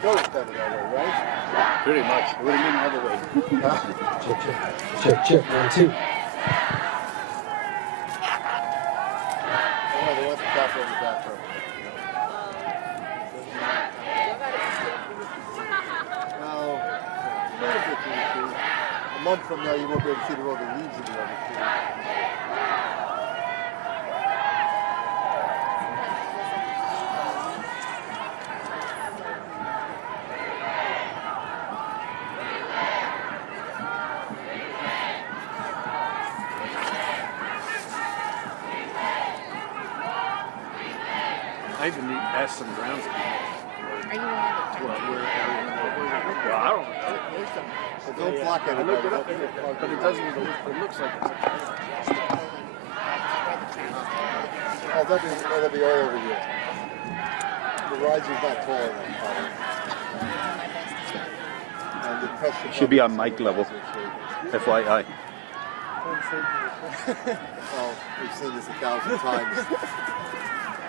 Goes kind of that way, right? Pretty much. What do you mean all the way? Check. 1, 2. Oh, they want the top over the back row. Now, a month from now, you won't be able to see the road that leads in the other tree. I even asked some grounds people. Are you on it? Well, I don't know. So don't block I anybody. looked it up, but it doesn't even look, it looks like it's Oh, that'd be all over here. The riser's not tall enough. And the pressure should be on mic level. FYI. Oh, we've seen this 1,000 times.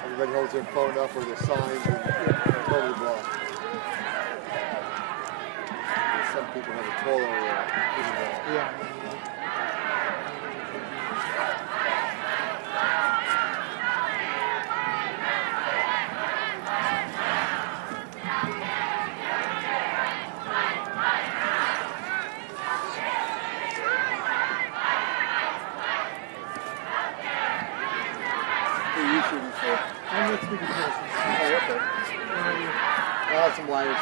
Everybody holds their phone up or their signs and totally blocked. Some people have a taller Yeah. Who are you shooting for? I'm not speaking person. Oh, okay. I'll have some wires.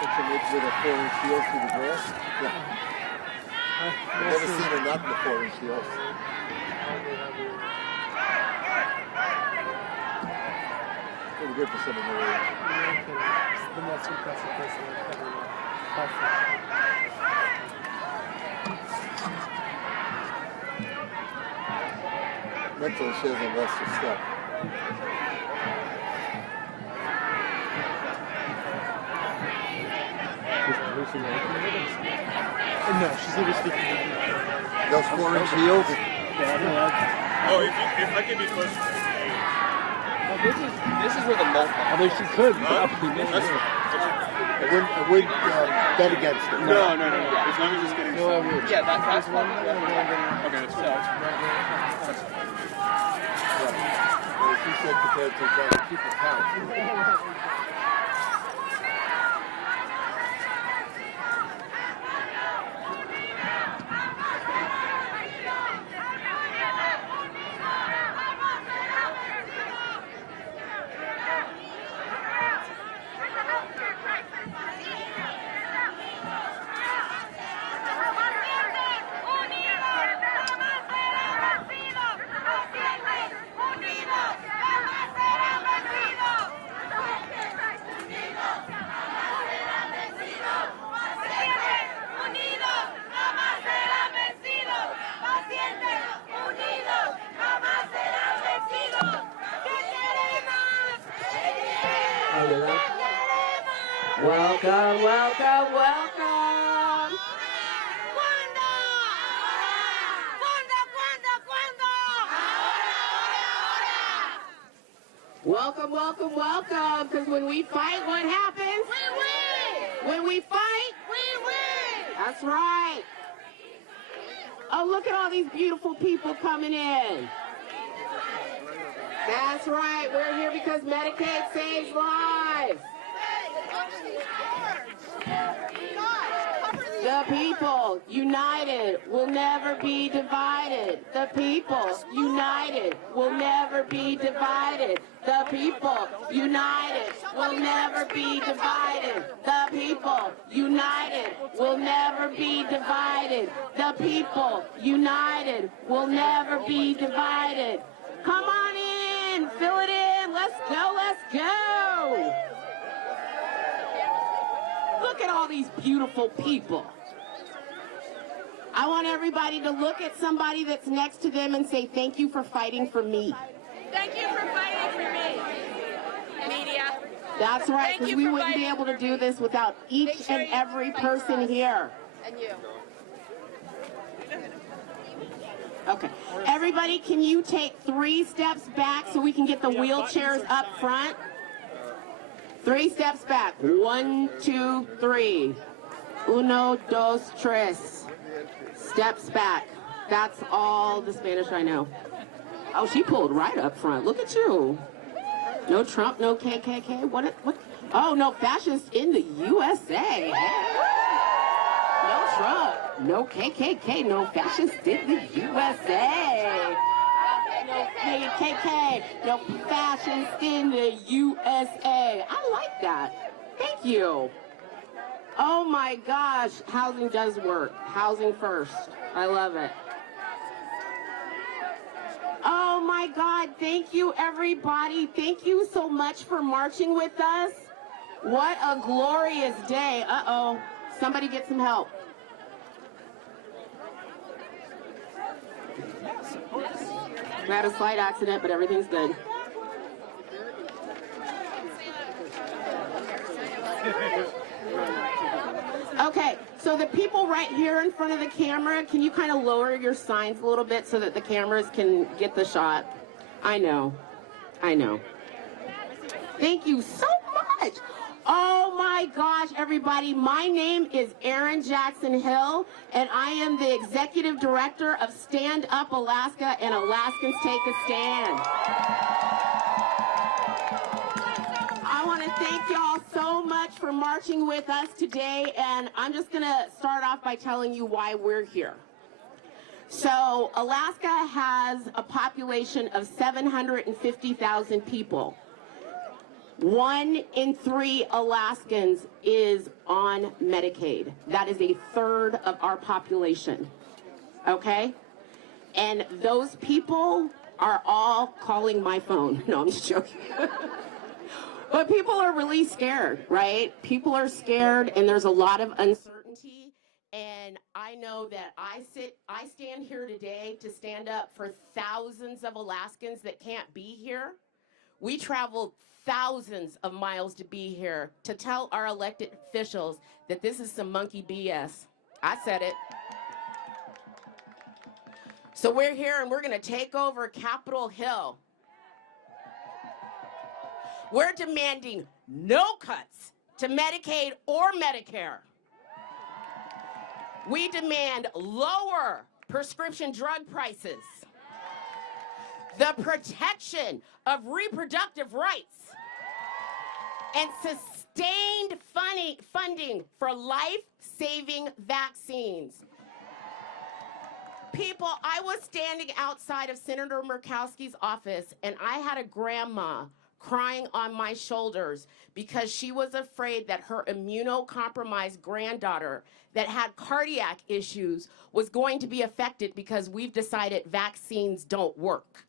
Put some with a 4-inch shield through the grass. Yeah. I've never seen her not in the 4-inch shield. Pretty good for someone her age. The most impressive person I've ever met. Mentally, she hasn't lost her step. No, she's never speaking to me. Those 4-inch heels? Oh, if I could be close. This is where the malt. I mean, she could probably make it. I wouldn't bet against it. No. As long as it's getting. No, I would. Yeah, that's one. Okay, that's fine. Well, she said compared to trying to keep it count. Welcome, welcome, welcome. Welcome, welcome, welcome. Because when we fight, what happens? We win. When we fight, we win. That's right. Oh, look at all these beautiful people coming in. That's right. We're here because Medicaid saves lives. The people united will never be divided. The people united will never be divided. The people united will never be divided. The people united will never be divided. The people united will never be divided. Come on in, fill it in. Let's go, let's go. Look at all these beautiful people. I want everybody to look at somebody that's next to them and say, thank you for fighting for me. Thank you for fighting for me, media. That's right, because we wouldn't be able to do this without each and every person here. And you. Okay. Everybody, can you take 3 steps back so we can get the wheelchairs up front? 3 steps back. 1, 2, 3. Uno, dos, tres. Steps back. That's all the Spanish I know. Oh, she pulled right up front. Look at you. No Trump, no KKK. What? Oh, no fascists in the USA. No Trump, no KKK, no fascists in the USA. No KKK, no fascists in the USA. I like that. Thank you. Oh my gosh, housing does work. Housing first. I love it. Oh my God, thank you everybody. Thank you so much for marching with us. What a glorious day. Uh-oh, somebody get some help. We had a slight accident, but everything's good. Okay, so the people right here in front of the camera, can you kind of lower your signs a little bit so that the cameras can get the shot? I know. Thank you so much. Oh my gosh, everybody. My name is Erin Jackson Hill, and I am the Executive Director of Stand Up Alaska and Alaskans Take a Stand. I want to thank y'all so much for marching with us today, and I'm just going to start off by telling you why we're here. So, Alaska has a population of 750,000 people. 1 in 3 Alaskans is on Medicaid. That is a third of our population. Okay? And those people are all calling my phone. No, I'm just joking. But people are really scared, right? People are scared, and there's a lot of uncertainty. And I know that I stand here today to stand up for thousands of Alaskans that can't be here. We traveled thousands of miles to be here to tell our elected officials that this is some monkey BS. I said it. So we're here and we're going to take over Capitol Hill. We're demanding no cuts to Medicaid or Medicare. We demand lower prescription drug prices, the protection of reproductive rights, and sustained funding for life-saving vaccines. People, I was standing outside of Senator Murkowski's office, and I had a grandma crying on my shoulders because she was afraid that her immunocompromised granddaughter that had cardiac issues was going to be affected because we've decided vaccines don't work.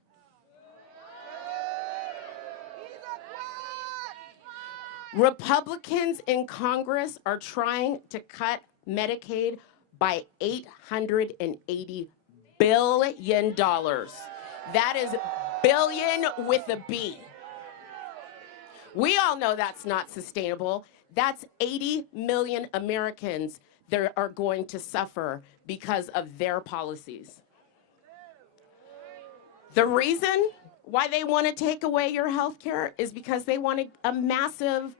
Republicans in Congress are trying to cut Medicaid by $880 billion. That is billion with a B. We all know that's not sustainable. That's 80 million Americans that are going to suffer because of their policies. The reason why they want to take away your health care is because they want a massive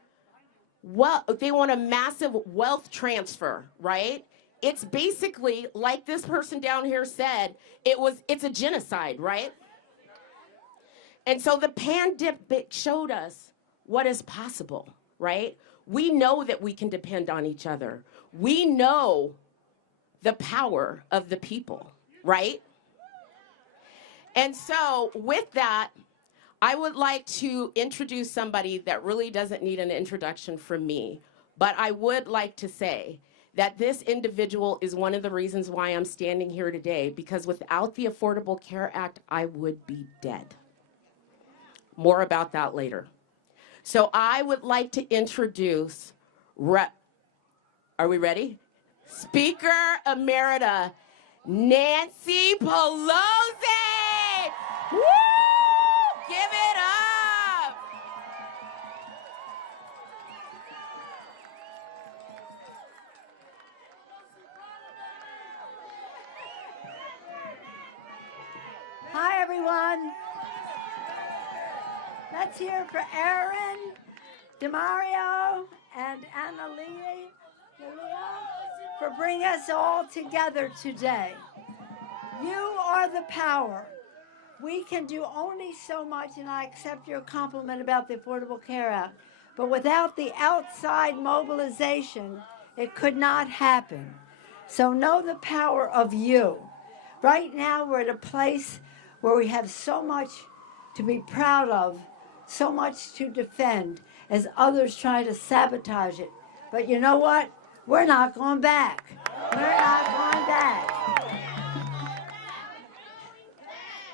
wealth transfer, right? It's basically, like this person down here said, it's a genocide, right? And so the pandemic showed us what is possible, right? We know that we can depend on each other. We know the power of the people, right? And so with that, I would like to introduce somebody that really doesn't need an introduction from me, but I would like to say that this individual is one of the reasons why I'm standing here today, because without the Affordable Care Act, I would be dead. More about that later. So I would like to introduce, are we ready? Speaker Emerita Nancy Pelosi! Woo! Give it up! Let's hear for Aaron, Demario, and Annalie for bringing us all together today. You are the power. We can do only so much, and I accept your compliment about the Affordable Care Act. But without the outside mobilization, it could not happen. So know the power of you. Right now, we're at a place where we have so much to be proud of, so much to defend, as others try to sabotage it. But you know what? We're not going back. We're not going back.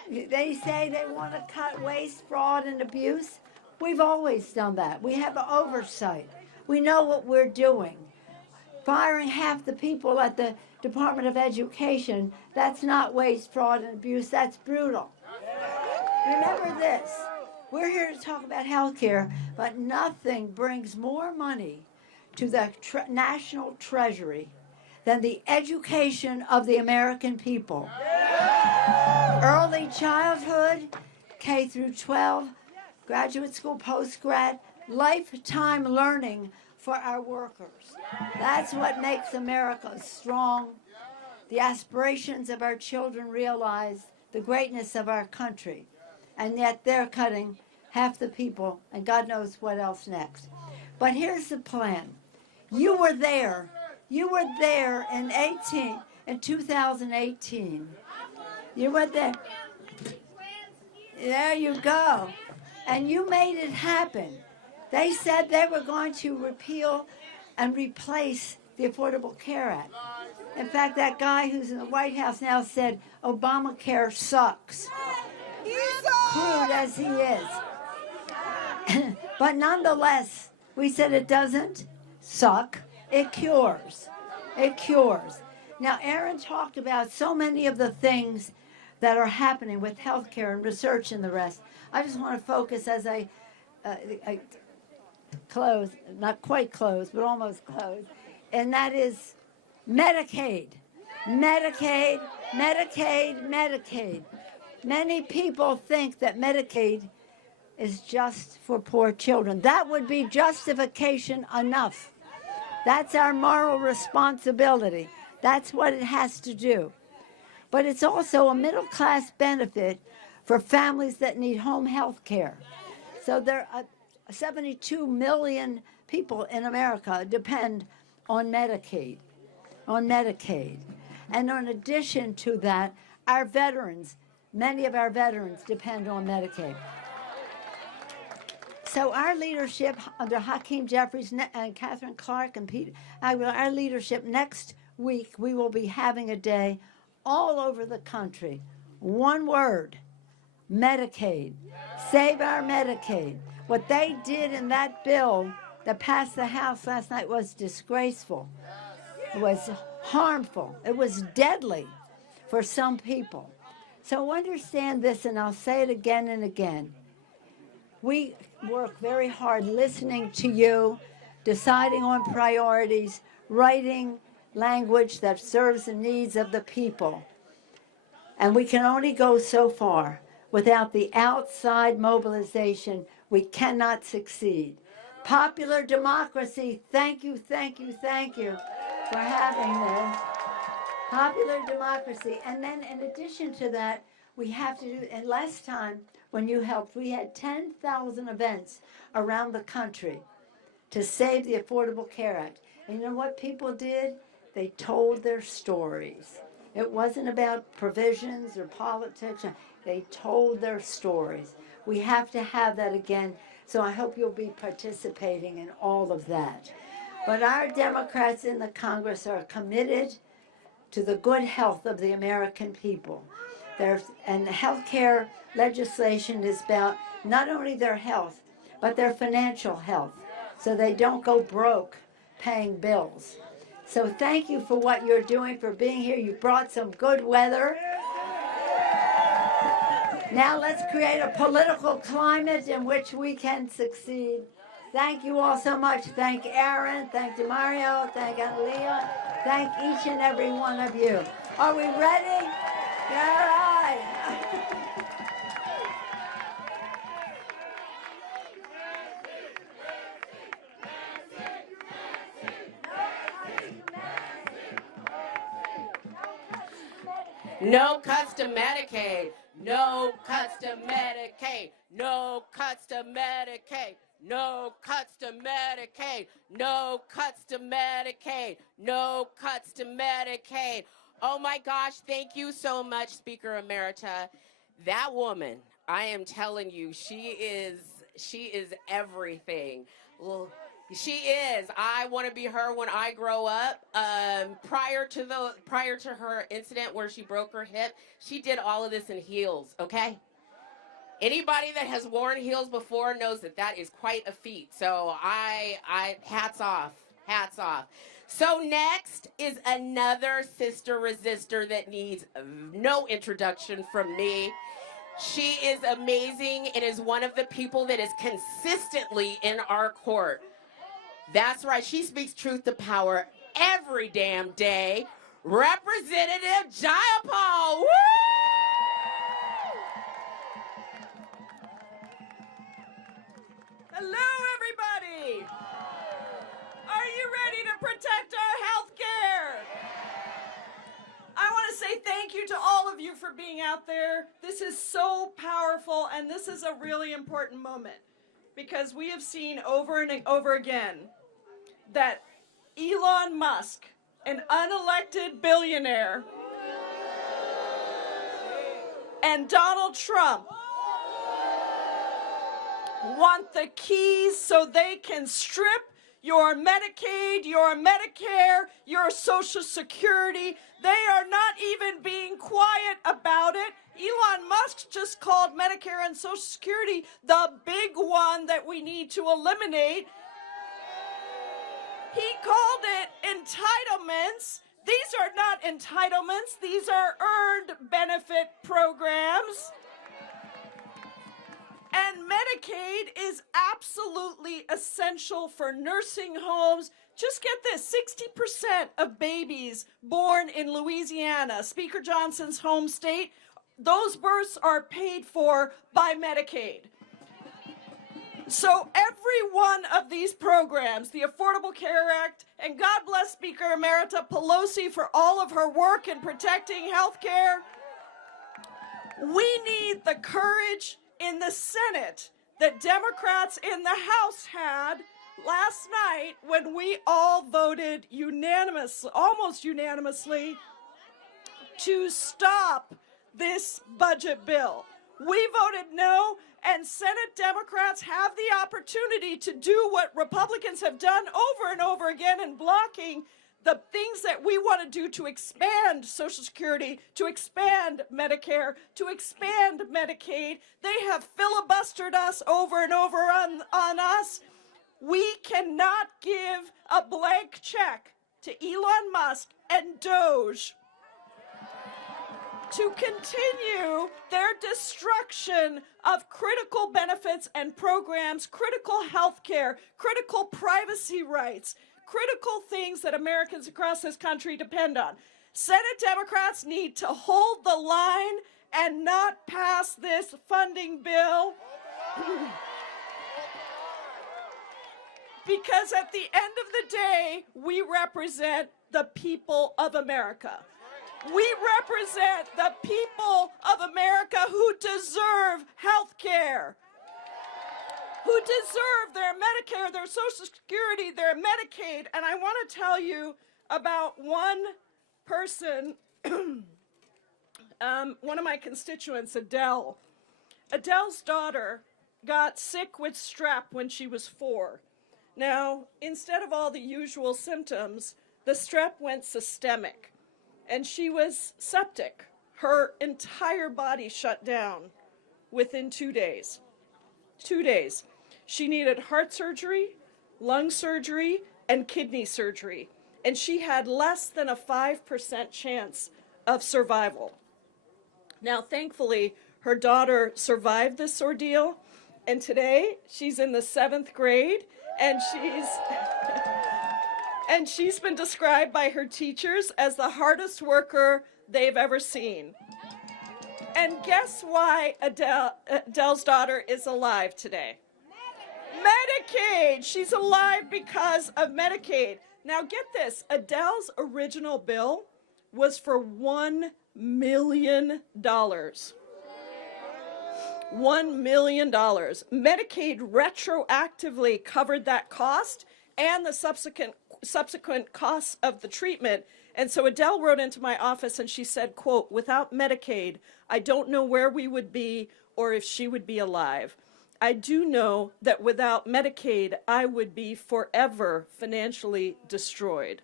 They say they want to cut waste, fraud, and abuse. We've always done that. We have oversight. We know what we're doing. Firing half the people at the Department of Education, that's not waste, fraud, and abuse. That's brutal. Remember this. We're here to talk about health care, but nothing brings more money to the national treasury than the education of the American people. Early childhood, K through 12, graduate school, post-grad, lifetime learning for our workers. That's what makes America strong. The aspirations of our children realize the greatness of our country. And yet they're cutting half the people, and God knows what else next. But here's the plan. You were there. You were there in 2018. You were there. There you go. And you made it happen. They said they were going to repeal and replace the Affordable Care Act. In fact, that guy who's in the White House now said Obamacare sucks. Crude as he is. But nonetheless, we said it doesn't suck. It cures. It cures. Now, Aaron talked about so many of the things that are happening with healthcare and research and the rest. I just want to focus as I close, not quite close, but almost close, and that is Medicaid. Medicaid, Medicaid, Medicaid. Many people think that Medicaid is just for poor children. That would be justification enough. That's our moral responsibility. That's what it has to do. But it's also a middle-class benefit for families that need home health care. So there are 72 million people in America depend on Medicaid, And in addition to that, our veterans, many of our veterans depend on Medicaid. So our leadership under Hakeem Jeffries and Catherine Clark and Pete, our leadership next week, we will be having a day all over the country. One word, Medicaid. Save our Medicaid. What they did in that bill that passed the House last night was disgraceful. It was harmful. It was deadly for some people. So understand this, and I'll say it again and again. We work very hard listening to you, deciding on priorities, writing language that serves the needs of the people. And we can only go so far. Without the outside mobilization, we cannot succeed. Popular democracy, thank you, thank you, thank you for having this. Popular democracy. And then in addition to that, we have to do, and last time when you helped, we had 10,000 events around the country to save the Affordable Care Act. And you know what people did? They told their stories. It wasn't about provisions or politics. They told their stories. We have to have that again. So I hope you'll be participating in all of that. But our Democrats in the Congress are committed to the good health of the American people. And the health care legislation is about not only their health, but their financial health, so they don't go broke paying bills. So thank you for what you're doing, for being here. You brought some good weather. Now let's create a political climate in which we can succeed. Thank you all so much. Thank Aaron, thank Demario, thank Analia, thank each and every one of you. Are we ready? All right. No cuts to Medicaid. No cuts to Medicaid. No cuts to Medicaid. No cuts to Medicaid. No cuts to Medicaid. No cuts to Medicaid. Oh my gosh, thank you so much, Speaker Emerita. That woman, I am telling you, she is everything. Well, she is. I want to be her when I grow up. Prior to her incident where she broke her hip, she did all of this in heels, okay? Anybody that has worn heels before knows that that is quite a feat. So I hats off. Hats off. So next is another sister resistor that needs no introduction from me. She is amazing and is one of the people that is consistently in our court. That's right. She speaks truth to power every damn day. Representative Jayapal. Woo! Hello, everybody. Are you ready to protect our health care? I want to say thank you to all of you for being out there. This is so powerful, and this is a really important moment because we have seen over and over again that Elon Musk, an unelected billionaire, and Donald Trump want the keys so they can strip your Medicaid, your Medicare, your Social Security. They are not even being quiet about it. Elon Musk just called Medicare and Social Security the big one that we need to eliminate. He called it entitlements. These are not entitlements. These are earned benefit programs. And Medicaid is absolutely essential for nursing homes. Just get this, 60% of babies born in Louisiana, Speaker Johnson's home state, those births are paid for by Medicaid. So every one of these programs, the Affordable Care Act, and God bless Speaker Emerita Pelosi for all of her work in protecting health care, we need the courage in the Senate that Democrats in the House had last night when we all voted unanimously, almost unanimously, to stop this budget bill. We voted no, and Senate Democrats have the opportunity to do what Republicans have done over and over again in blocking the things that we want to do to expand Social Security, to expand Medicare, to expand Medicaid. They have filibustered us over and over on us. We cannot give a blank check to Elon Musk and Doge to continue their destruction of critical benefits and programs, critical health care, critical privacy rights, critical things that Americans across this country depend on. Senate Democrats need to hold the line and not pass this funding bill because at the end of the day, we represent the people of America. We represent the people of America who deserve health care, who deserve their Medicare, their Social Security, their Medicaid. And I want to tell you about one person, one of my constituents, Adele. Adele's daughter got sick with strep when she was 4. Now, instead of all the usual symptoms, the strep went systemic, and she was septic. Her entire body shut down within 2 days. 2 days. She needed heart surgery, lung surgery, and kidney surgery, and she had less than a 5% chance of survival. Now, thankfully, her daughter survived this ordeal, and today she's in the 7th grade, and she's been described by her teachers as the hardest worker they've ever seen. And guess why Adele's daughter is alive today? Medicaid. She's alive because of Medicaid. Now get this, Adele's original bill was for $1 million. $1 million. Medicaid retroactively covered that cost and the subsequent costs of the treatment. And so Adele wrote into my office and she said, quote, "Without Medicaid, I don't know where we would be or if she would be alive. I do know that without Medicaid, I would be forever financially destroyed."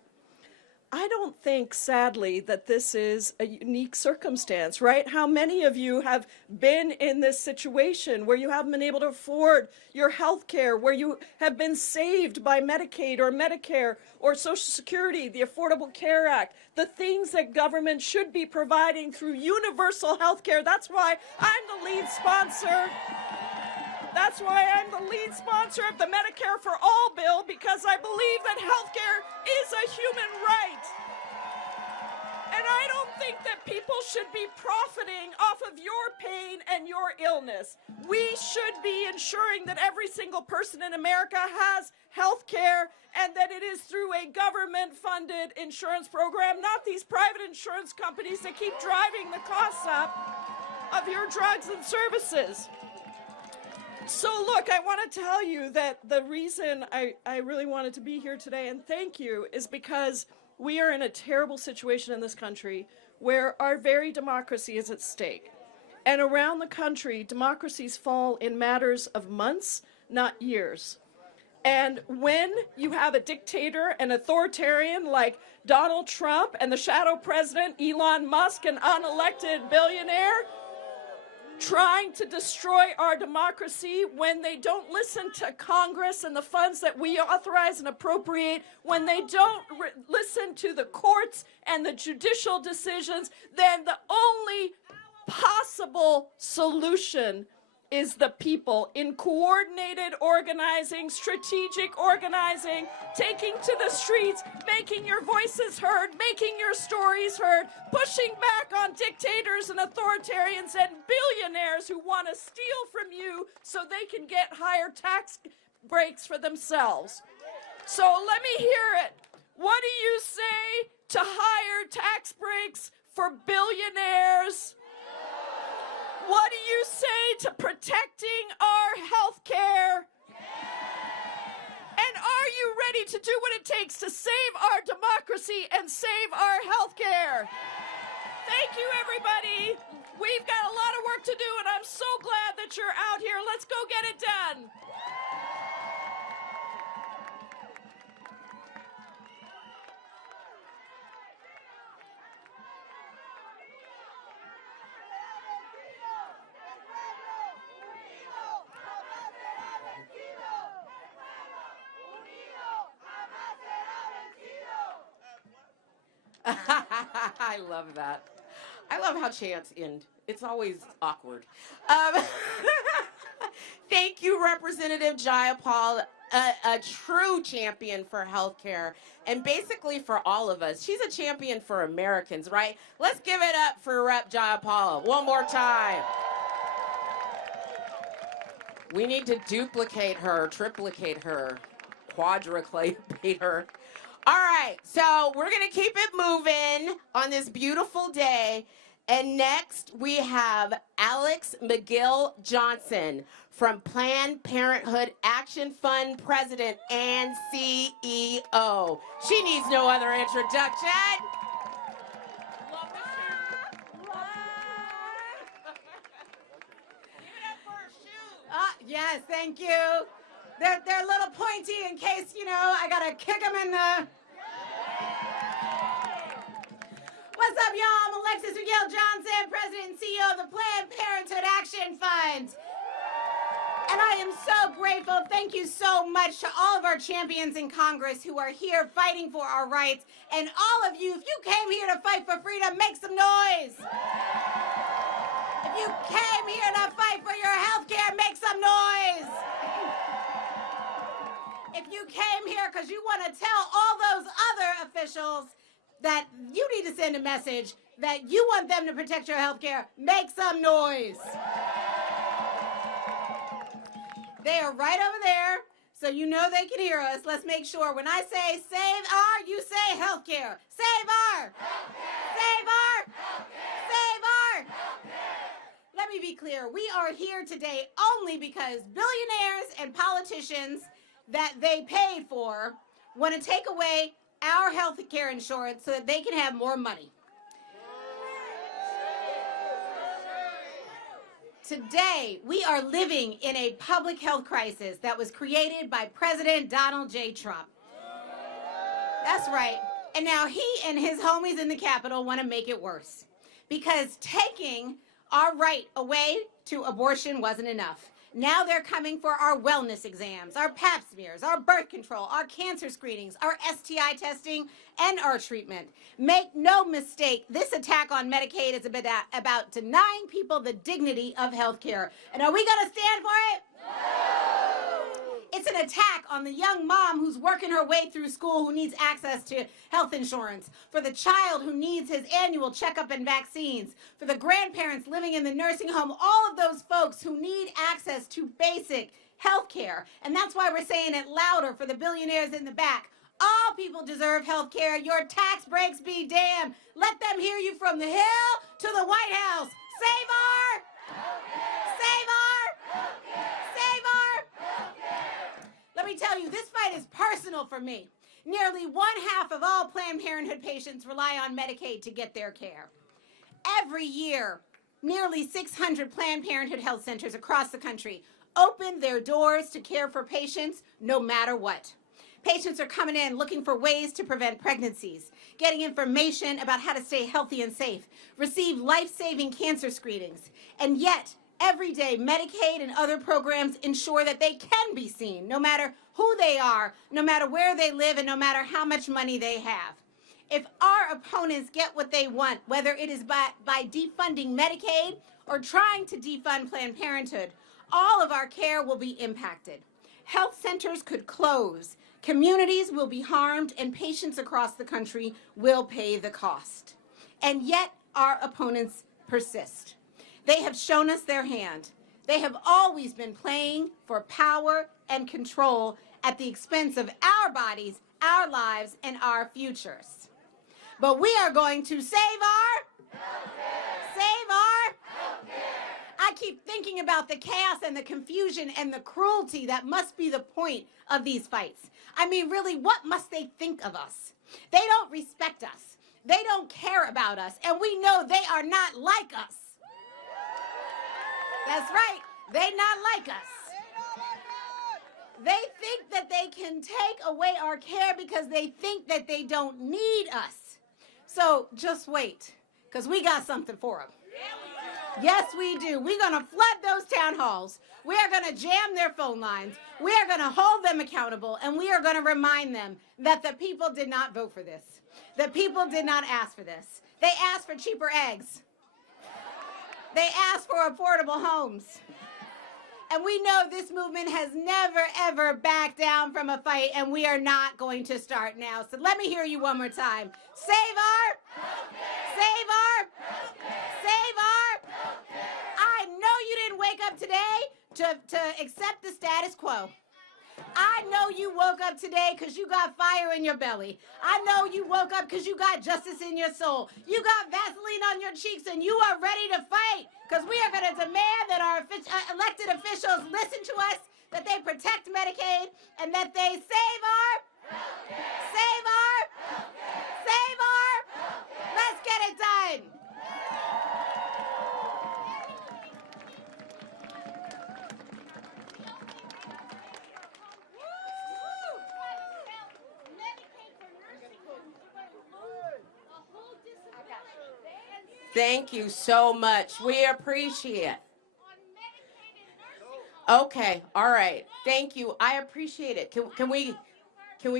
I don't think, sadly, that this is a unique circumstance, right? How many of you have been in this situation where you haven't been able to afford your health care, where you have been saved by Medicaid or Medicare or Social Security, the Affordable Care Act, the things that government should be providing through universal health care? That's why I'm the lead sponsor. That's why I'm the lead sponsor of the Medicare for All bill, because I believe that health care is a human right. And I don't think that people should be profiting off of your pain and your illness. We should be ensuring that every single person in America has health care and that it is through a government-funded insurance program, not these private insurance companies that keep driving the costs up of your drugs and services. So look, I want to tell you that the reason I really wanted to be here today, and thank you, is because we are in a terrible situation in this country where our very democracy is at stake. And around the country, democracies fall in matters of months, not years. And when you have a dictator, an authoritarian like Donald Trump, and the shadow president, Elon Musk, an unelected billionaire, trying to destroy our democracy, when they don't listen to Congress and the funds that we authorize and appropriate, when they don't listen to the courts and the judicial decisions, then the only possible solution is the people in coordinated organizing, strategic organizing, taking to the streets, making your voices heard, making your stories heard, pushing back on dictators and authoritarians and billionaires who want to steal from you so they can get higher tax breaks for themselves. So let me hear it. What do you say to higher tax breaks for billionaires? What do you say to protecting our health care? And are you ready to do what it takes to save our democracy and save our health care? Thank you, everybody. We've got a lot of work to do, and I'm so glad that you're out here. Let's go get it done. I love that. I love how chants end. It's always awkward. Thank you, Representative Jayapal, a true champion for healthcare and basically for all of us. She's a champion for Americans, right? Let's give it up for Rep. Jayapal one more time. We need to duplicate her, triplicate her, quadruplicate her. All right, so we're going to keep it moving on this beautiful day. And next, we have Alex McGill Johnson from Planned Parenthood Action Fund President and CEO. She needs no other introduction. Yes, thank you. They're a little pointy in case, I gotta kick them in the... What's up, y'all? I'm Alexis McGill Johnson, President and CEO of the Planned Parenthood Action Fund. And I am so grateful. Thank you so much to all of our champions in Congress who are here fighting for our rights. And all of you, if you came here to fight for freedom, make some noise. If you came here to fight for your health care, make some noise. If you came here because you want to tell all those other officials that you need to send a message that you want them to protect your health care, make some noise. They are right over there, so you know they can hear us. Let's make sure when I say save our, you say health care. Save our. Health care. Save our. Health care. let me be clear. We are here today only because billionaires and politicians that they pay for want to take away our health care insurance so that they can have more money. Today, we are living in a public health crisis that was created by President Donald J. Trump. That's right. And now he and his homies in the Capitol want to make it worse. Because taking our right away to abortion wasn't enough. Now they're coming for our wellness exams, our pap smears, our birth control, our cancer screenings, our STI testing, and our treatment. Make no mistake, this attack on Medicaid is about denying people the dignity of health care. And are we going to stand for it? It's an attack on the young mom who's working her way through school who needs access to health insurance, for the child who needs his annual checkup and vaccines, for the grandparents living in the nursing home, all of those folks who need access to basic health care. And that's why we're saying it louder for the billionaires in the back. All people deserve health care. Your tax breaks be damned. Let them hear you from the Hill to the White House. Save our! Save our! Save our! Let me tell you, this fight is personal for me. Nearly 1/2 of all Planned Parenthood patients rely on Medicaid to get their care. Every year, nearly 600 Planned Parenthood health centers across the country open their doors to care for patients no matter what. Patients are coming in looking for ways to prevent pregnancies, getting information about how to stay healthy and safe, receive life-saving cancer screenings, and yet, every day, Medicaid and other programs ensure that they can be seen, no matter who they are, no matter where they live, and no matter how much money they have. If our opponents get what they want, whether it is by defunding Medicaid or trying to defund Planned Parenthood, all of our care will be impacted. Health centers could close, communities will be harmed, and patients across the country will pay the cost. And yet, our opponents persist. They have shown us their hand. They have always been playing for power and control at the expense of our bodies, our lives, and our futures. But we are going to save our I keep thinking about the chaos and the confusion and the cruelty that must be the point of these fights. I mean, really, what must they think of us? They don't respect us. They don't care about us. And we know they are not like us. That's right. They not like us. They think that they can take away our care because they think that they don't need us. So just wait, because we got something for them. Yes, we do. We're going to flood those town halls. We are going to jam their phone lines. We are going to hold them accountable, and we are going to remind them that the people did not vote for this. The people did not ask for this. They asked for cheaper eggs. They asked for affordable homes. And we know this movement has never, ever backed down from a fight, and we are not going to start now. So let me hear you one more time. Save our, save our, save our. I know you didn't wake up today to accept the status quo. I know you woke up today because you got fire in your belly. I know you woke up because you got justice in your soul. You got Vaseline on your cheeks and you are ready to fight because we are going to demand that our elected officials listen to us, that they protect Medicaid, and that they save our, let's get it done. Thank you so much. We appreciate it. Okay, all right. Thank you. I appreciate it. Can we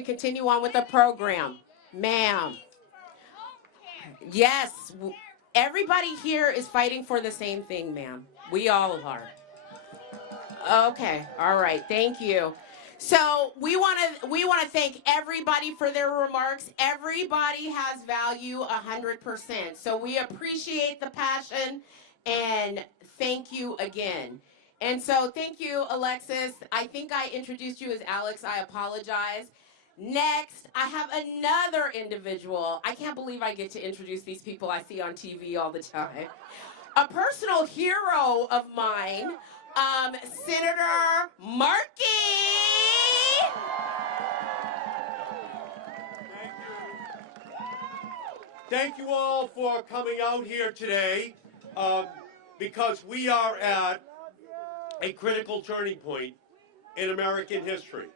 continue on with the program? Ma'am. Yes. Everybody here is fighting for the same thing, ma'am. We all are. Okay. All right. Thank you. So we want to thank everybody for their remarks. Everybody has value 100%. So we appreciate the passion and thank you again. And so thank you, Alexis. I think I introduced you as Alex. I apologize. Next, I have another individual. I can't believe I get to introduce these people I see on TV all the time. a personal hero of mine, Senator Markey. Thank you all for coming out here today, because we are at a critical turning point in American history.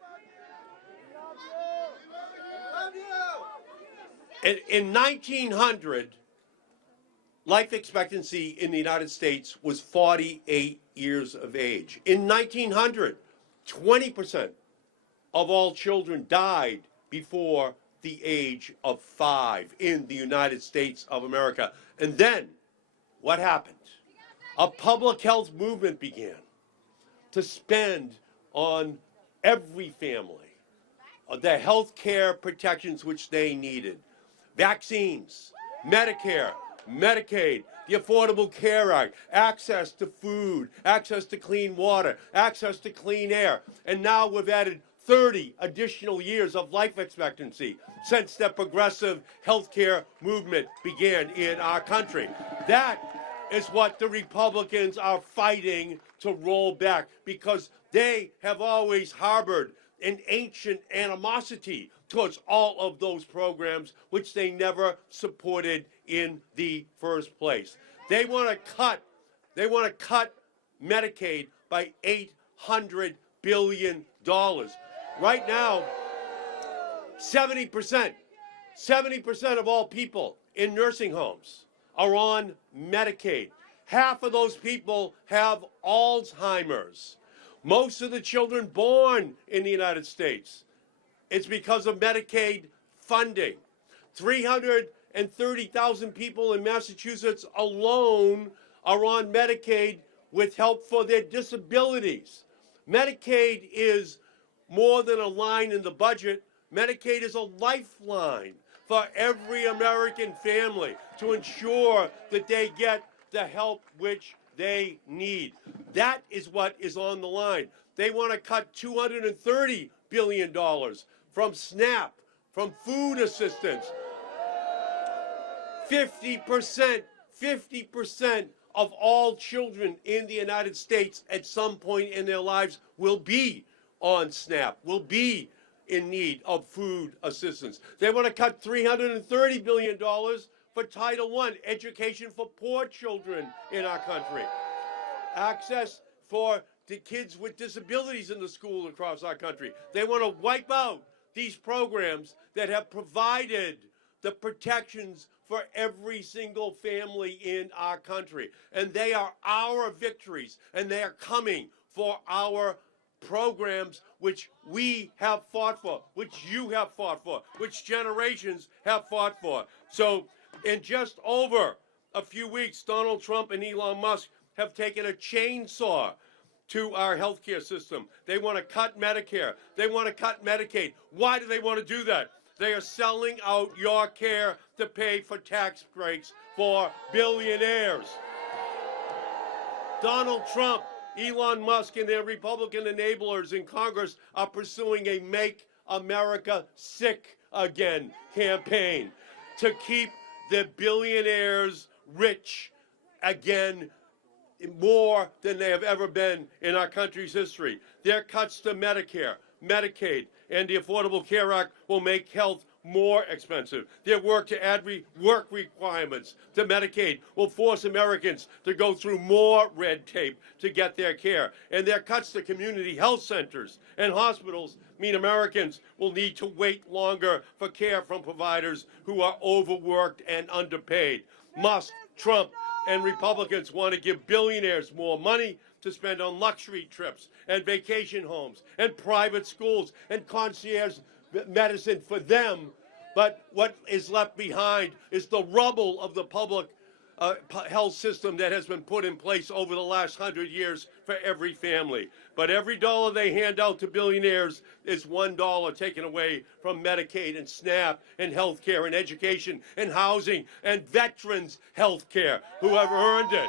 In 1900, life expectancy in the United States was 48 years of age. In 1900, 20% of all children died before the age of 5 in the United States of America. And then, what happened? A public health movement began to spend on every family the health care protections which they needed. Vaccines, Medicare, Medicaid, the Affordable Care Act, access to food, access to clean water, access to clean air. And now we've added 30 additional years of life expectancy since the progressive healthcare movement began in our country. That is what the Republicans are fighting to roll back, because they have always harbored an ancient animosity towards all of those programs which they never supported in the first place. They want to cut Medicaid by $800 billion. Right now, 70% of all people in nursing homes are on Medicaid. Half of those people have Alzheimer's. Most of the children born in the United States, it's because of Medicaid funding. 330,000 people in Massachusetts alone are on Medicaid with help for their disabilities. Medicaid is more than a line in the budget. Medicaid is a lifeline for every American family to ensure that they get the help which they need. That is what is on the line. They want to cut $230 billion from SNAP, from food assistance. 50% of all children in the United States at some point in their lives will be on SNAP, will be in need of food assistance. They want to cut $330 billion for Title I, education for poor children in our country. Access for the kids with disabilities in the school across our country. They want to wipe out these programs that have provided the protections for every single family in our country. And they are our victories, and they are coming for our programs which we have fought for, which you have fought for, which generations have fought for. So in just over a few weeks, Donald Trump and Elon Musk have taken a chainsaw to our healthcare system. They want to cut Medicare. They want to cut Medicaid. Why do they want to do that? They are selling out your care to pay for tax breaks for billionaires. Donald Trump, Elon Musk, and their Republican enablers in Congress are pursuing a Make America Sick Again campaign to keep the billionaires rich again, more than they have ever been in our country's history. Their cuts to Medicare, Medicaid, and the Affordable Care Act will make health more expensive. Their work to add work requirements to Medicaid will force Americans to go through more red tape to get their care. And their cuts to community health centers and hospitals mean Americans will need to wait longer for care from providers who are overworked and underpaid. Musk, Trump, and Republicans want to give billionaires more money to spend on luxury trips and vacation homes and private schools and concierge medicine for them. But what is left behind is the rubble of the public health system that has been put in place over the last 100 years for every family. But every dollar they hand out to billionaires is $1 taken away from Medicaid and SNAP and health care and education and housing and veterans health care who have earned it.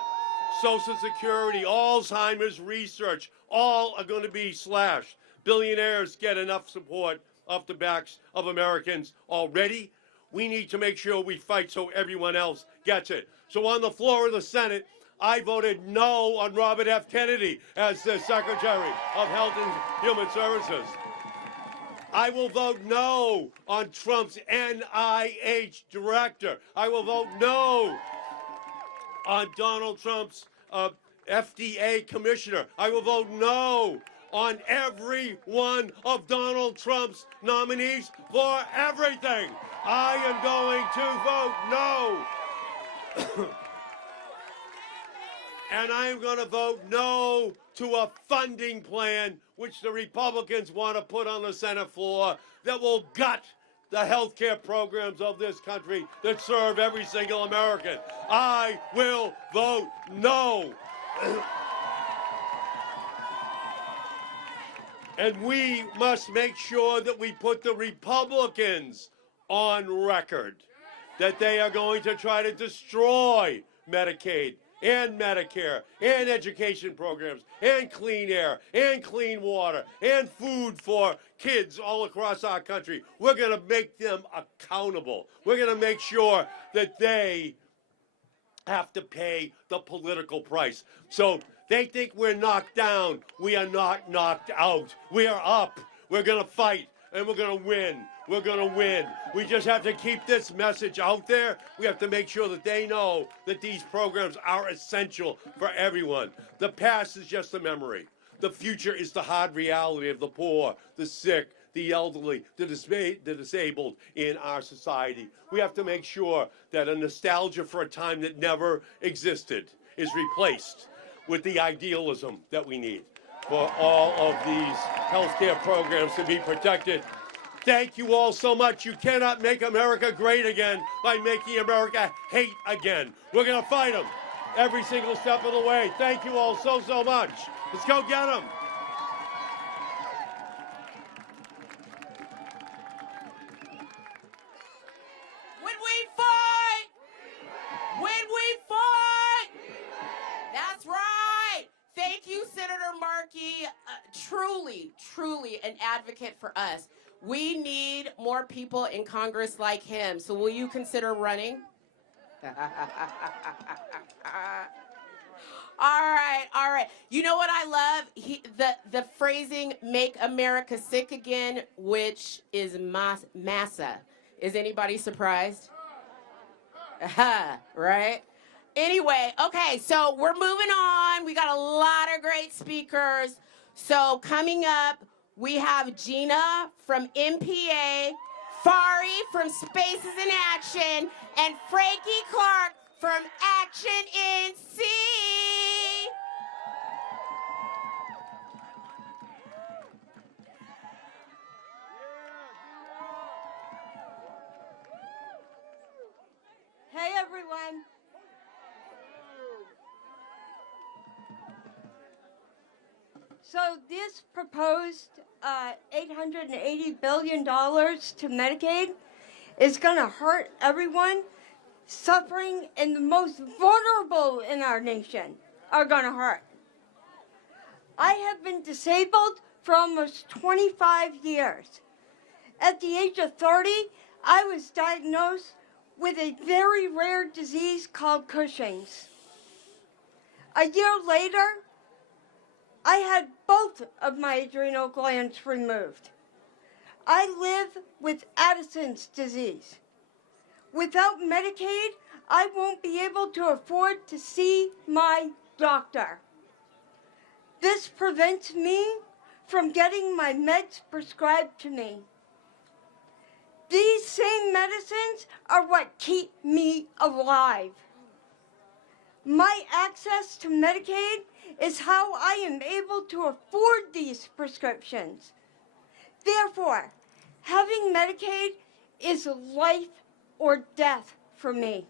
Social Security, Alzheimer's research, all are going to be slashed. Billionaires get enough support off the backs of Americans already. We need to make sure we fight so everyone else gets it. So on the floor of the Senate, I voted no on Robert F. Kennedy as the Secretary of Health and Human Services. I will vote no on Trump's NIH director. I will vote no on Donald Trump's FDA commissioner. I will vote no on every one of Donald Trump's nominees for everything. I am going to vote no. And I am going to vote no to a funding plan which the Republicans want to put on the Senate floor that will gut the health care programs of this country that serve every single American. I will vote no. And we must make sure that we put the Republicans on record that they are going to try to destroy Medicaid and Medicare and education programs and clean air and clean water and food for kids all across our country. We're going to make them accountable. We're going to make sure that they have to pay the political price. So they think we're knocked down. We are not knocked out. We are up. We're going to fight, and we're going to win. We're going to win. We just have to keep this message out there. We have to make sure that they know that these programs are essential for everyone. The past is just a memory. The future is the hard reality of the poor, the sick, the elderly, the disabled in our society. We have to make sure that a nostalgia for a time that never existed is replaced with the idealism that we need for all of these healthcare programs to be protected. Thank you all so much. You cannot make America great again by making America hate again. We're going to fight them every single step of the way. Thank you all so much. Let's go get them. When we fight, that's right. Thank you, Senator Markey. Truly an advocate for us. We need more people in Congress like him. So will you consider running? All right. You know what I love? The phrasing, make America sick again, which is massa. Is anybody surprised? Right? Anyway, okay, so we're moving on. We got a lot of great speakers. So coming up, we have Gina from MPA, Fari from Spaces in Action, and Frankie Clark from Action NC. Hey, everyone. So this proposed $880 billion to Medicaid is going to hurt everyone suffering and the most vulnerable in our nation are going to hurt. I have been disabled for almost 25 years. At the age of 30, I was diagnosed with a very rare disease called Cushing's. A year later, I had both of my adrenal glands removed. I live with Addison's disease. Without Medicaid, I won't be able to afford to see my doctor. This prevents me from getting my meds prescribed to me. These same medicines are what keep me alive. My access to Medicaid is how I am able to afford these prescriptions. Therefore, having Medicaid is life or death for me.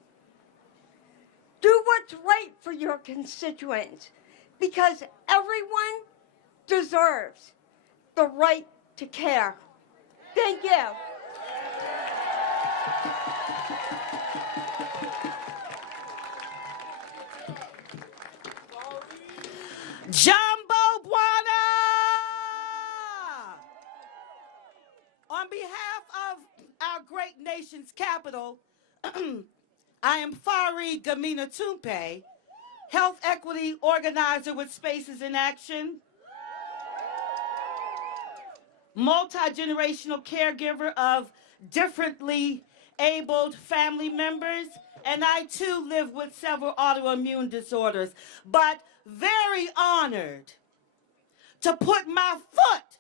Do what's right for your constituents, because everyone deserves the right to care. Thank you. Jumbo Bwana! On behalf of our great nation's capital, I am Fari Gamina Tumpe, health equity organizer with Spaces in Action, multi-generational caregiver of differently abled family members, and I too live with several autoimmune disorders, but very honored to put my foot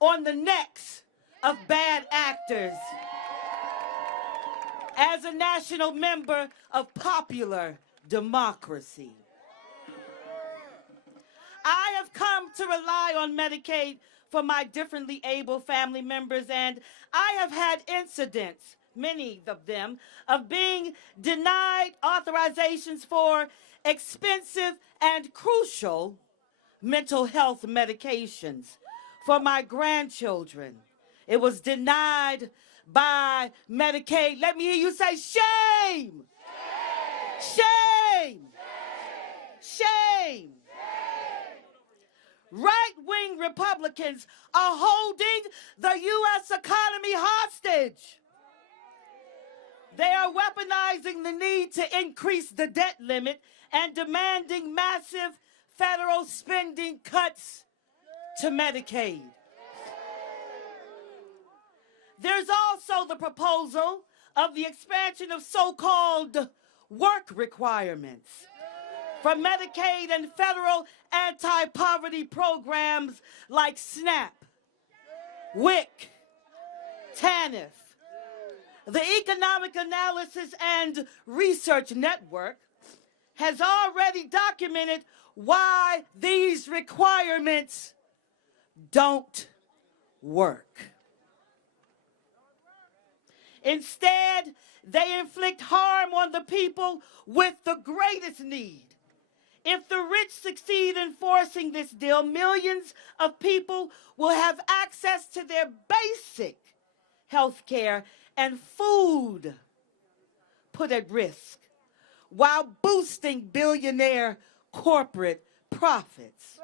on the necks of bad actors as a national member of Popular Democracy. I have come to rely on Medicaid for my differently able family members, and I have had incidents, many of them, of being denied authorizations for expensive and crucial mental health medications for my grandchildren. It was denied by Medicaid. Let me hear you say shame! Shame! Shame! Right-wing Republicans are holding the U.S. economy hostage. They are weaponizing the need to increase the debt limit and demanding massive federal spending cuts to Medicaid. There's also the proposal of the expansion of so-called work requirements for Medicaid and federal anti-poverty programs like SNAP, WIC, TANF. The Economic Analysis and Research Network has already documented why these requirements don't work. Instead, they inflict harm on the people with the greatest need. If the rich succeed in forcing this deal, millions of people will have access to their basic health care and food put at risk, while boosting billionaire corporate profits.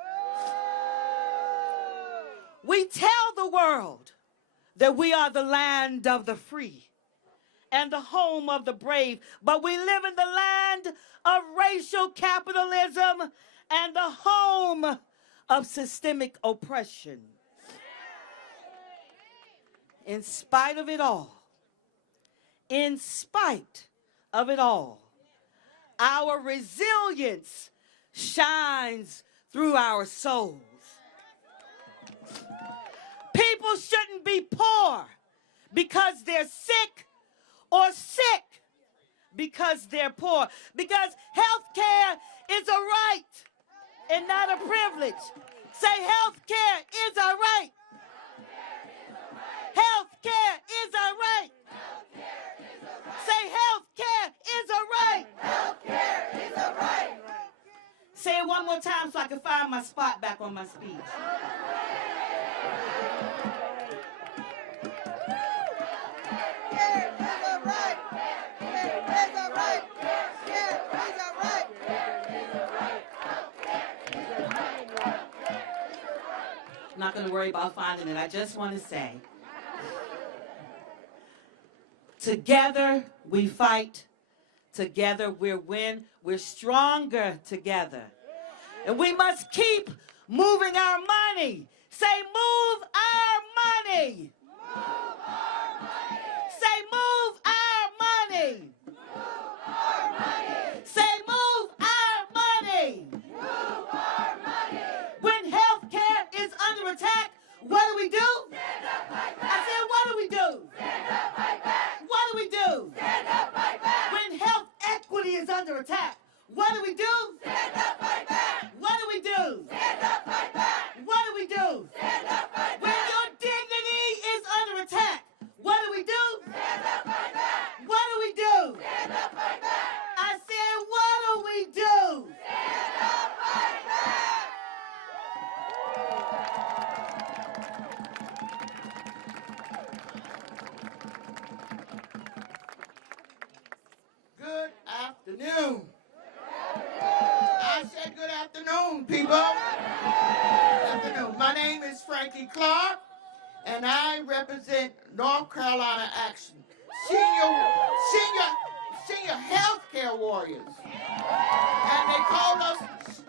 We tell the world that we are the land of the free and the home of the brave, but we live in the land of racial capitalism and the home of systemic oppression. In spite of it all, our resilience shines through our souls. People shouldn't be poor because they're sick or sick because they're poor. Because health care is a right and not a privilege. Say health care is a right. Health care is a right. Say health care is a right. Health care is a right. Say it one more time so I can find my spot back on my speech. I'm not going to worry about finding it. I just want to say, together we fight, together we win, we're stronger together. And we must keep moving our money. Say, move our money. Move our money. Say, move our money. Move our money. Say, move our money. Move our money. When health care is under attack, what do we do? Stand up, fight back. I said, what do we do? Stand up, fight back. What do we do? Stand up, fight back. When health equity is under attack, what do we do? Stand up, fight back. What do we do? Stand up, fight back. What do we do? Stand up, fight back. When your dignity is under attack, what do we do? Stand up, fight back. What do we do? Stand up, fight back. I said, what do we do? Stand up, fight back. Good afternoon. I said good afternoon, people. Good afternoon. My name is Frankie Clark, and I represent North Carolina Action. senior health care warriors. And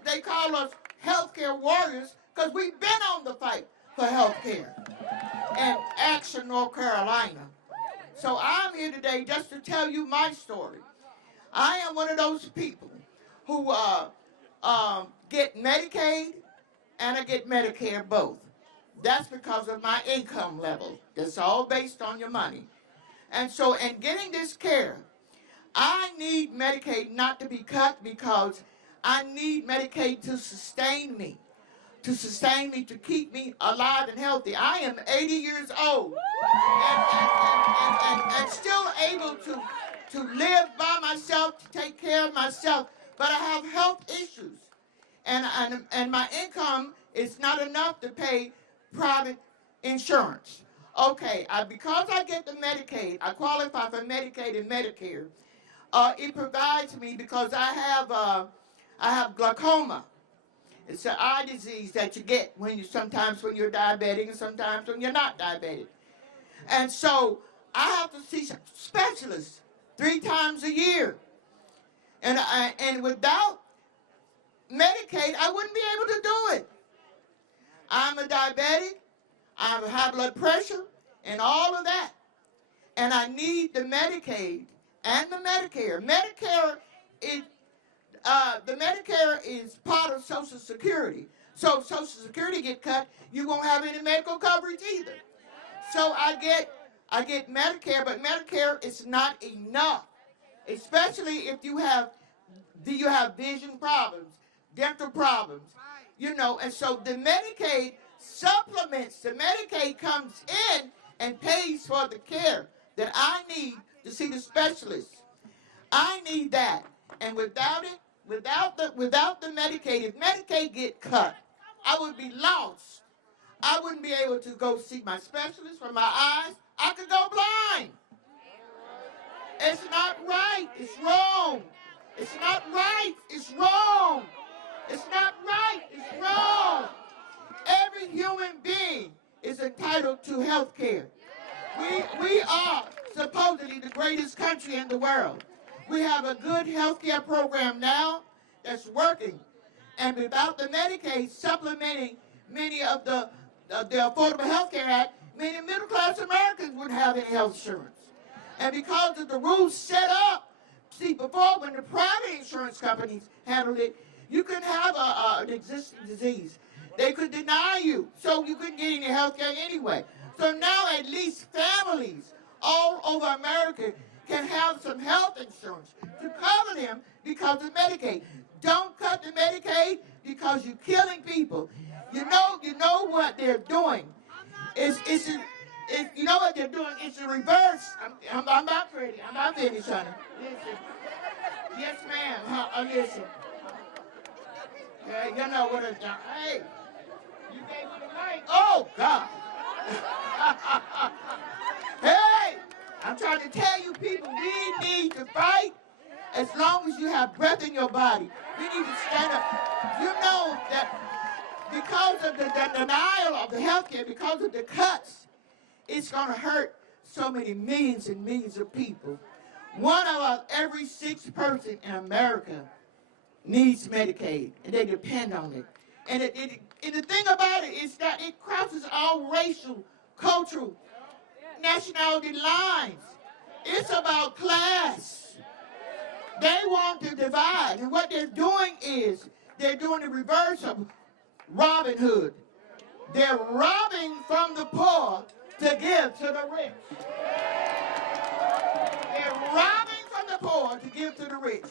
they call us healthcare warriors because we've been on the fight for health care in Action, North Carolina. So I'm here today just to tell you my story. I am one of those people who get Medicaid and I get Medicare both. That's because of my income level. It's all based on your money. And so in getting this care, I need Medicaid not to be cut because I need Medicaid to sustain me, to keep me alive and healthy. I am 80 years old and still able to live by myself, to take care of myself, but I have health issues. And my income is not enough to pay private insurance. Okay, because I get the Medicaid, I qualify for Medicaid and Medicare. It provides me because I have glaucoma. It's an eye disease that you get sometimes when you're diabetic and sometimes when you're not diabetic. And so I have to see specialists 3 times a year. And without Medicaid, I wouldn't be able to do it. I'm a diabetic, I have high blood pressure, and all of that. And I need the Medicaid and the Medicare. The Medicare is part of Social Security. So if Social Security get cut, you won't have any medical coverage either. So I get Medicare, but Medicare is not enough, especially if you have vision problems, dental problems, and so the Medicaid supplements, the Medicaid comes in and pays for the care that I need to see the specialist. I need that. And without the Medicaid, if Medicaid get cut, I would be lost. I wouldn't be able to go see my specialist for my eyes. I could go blind. It's not right. It's wrong. It's not right. It's wrong. It's not right. It's wrong. Every human being is entitled to health care. We are supposedly the greatest country in the world. We have a good health care program now that's working. And without the Medicaid supplementing many of the Affordable Health Care Act, many middle-class Americans wouldn't have any health insurance. And because of the rules set up, see, before when the private insurance companies handled it, you couldn't have an existing disease. They could deny you, so you couldn't get any health care anyway. So now at least families all over America can have some health insurance to cover them because of Medicaid. Don't cut the Medicaid because you're killing people. You know what they're doing. You know what they're doing? It's the reverse. I'm not ready. I'm not finished, honey. Listen. Yes, ma'am. Listen. Yeah, you know what it's done. Hey, you gave me the mic. Oh, God. Hey, I'm trying to tell you people, we need to fight as long as you have breath in your body. We need to stand up. You know that because of the denial of the health care, because of the cuts, it's going to hurt so many millions and millions of people. One of every 6 person in America needs Medicaid, and they depend on it. And the thing about it is that it crosses all racial, cultural, nationality lines. It's about class. They want to divide, and what they're doing is they're doing the reverse of Robin Hood. They're robbing from the poor to give to the rich. They're robbing from the poor to give to the rich.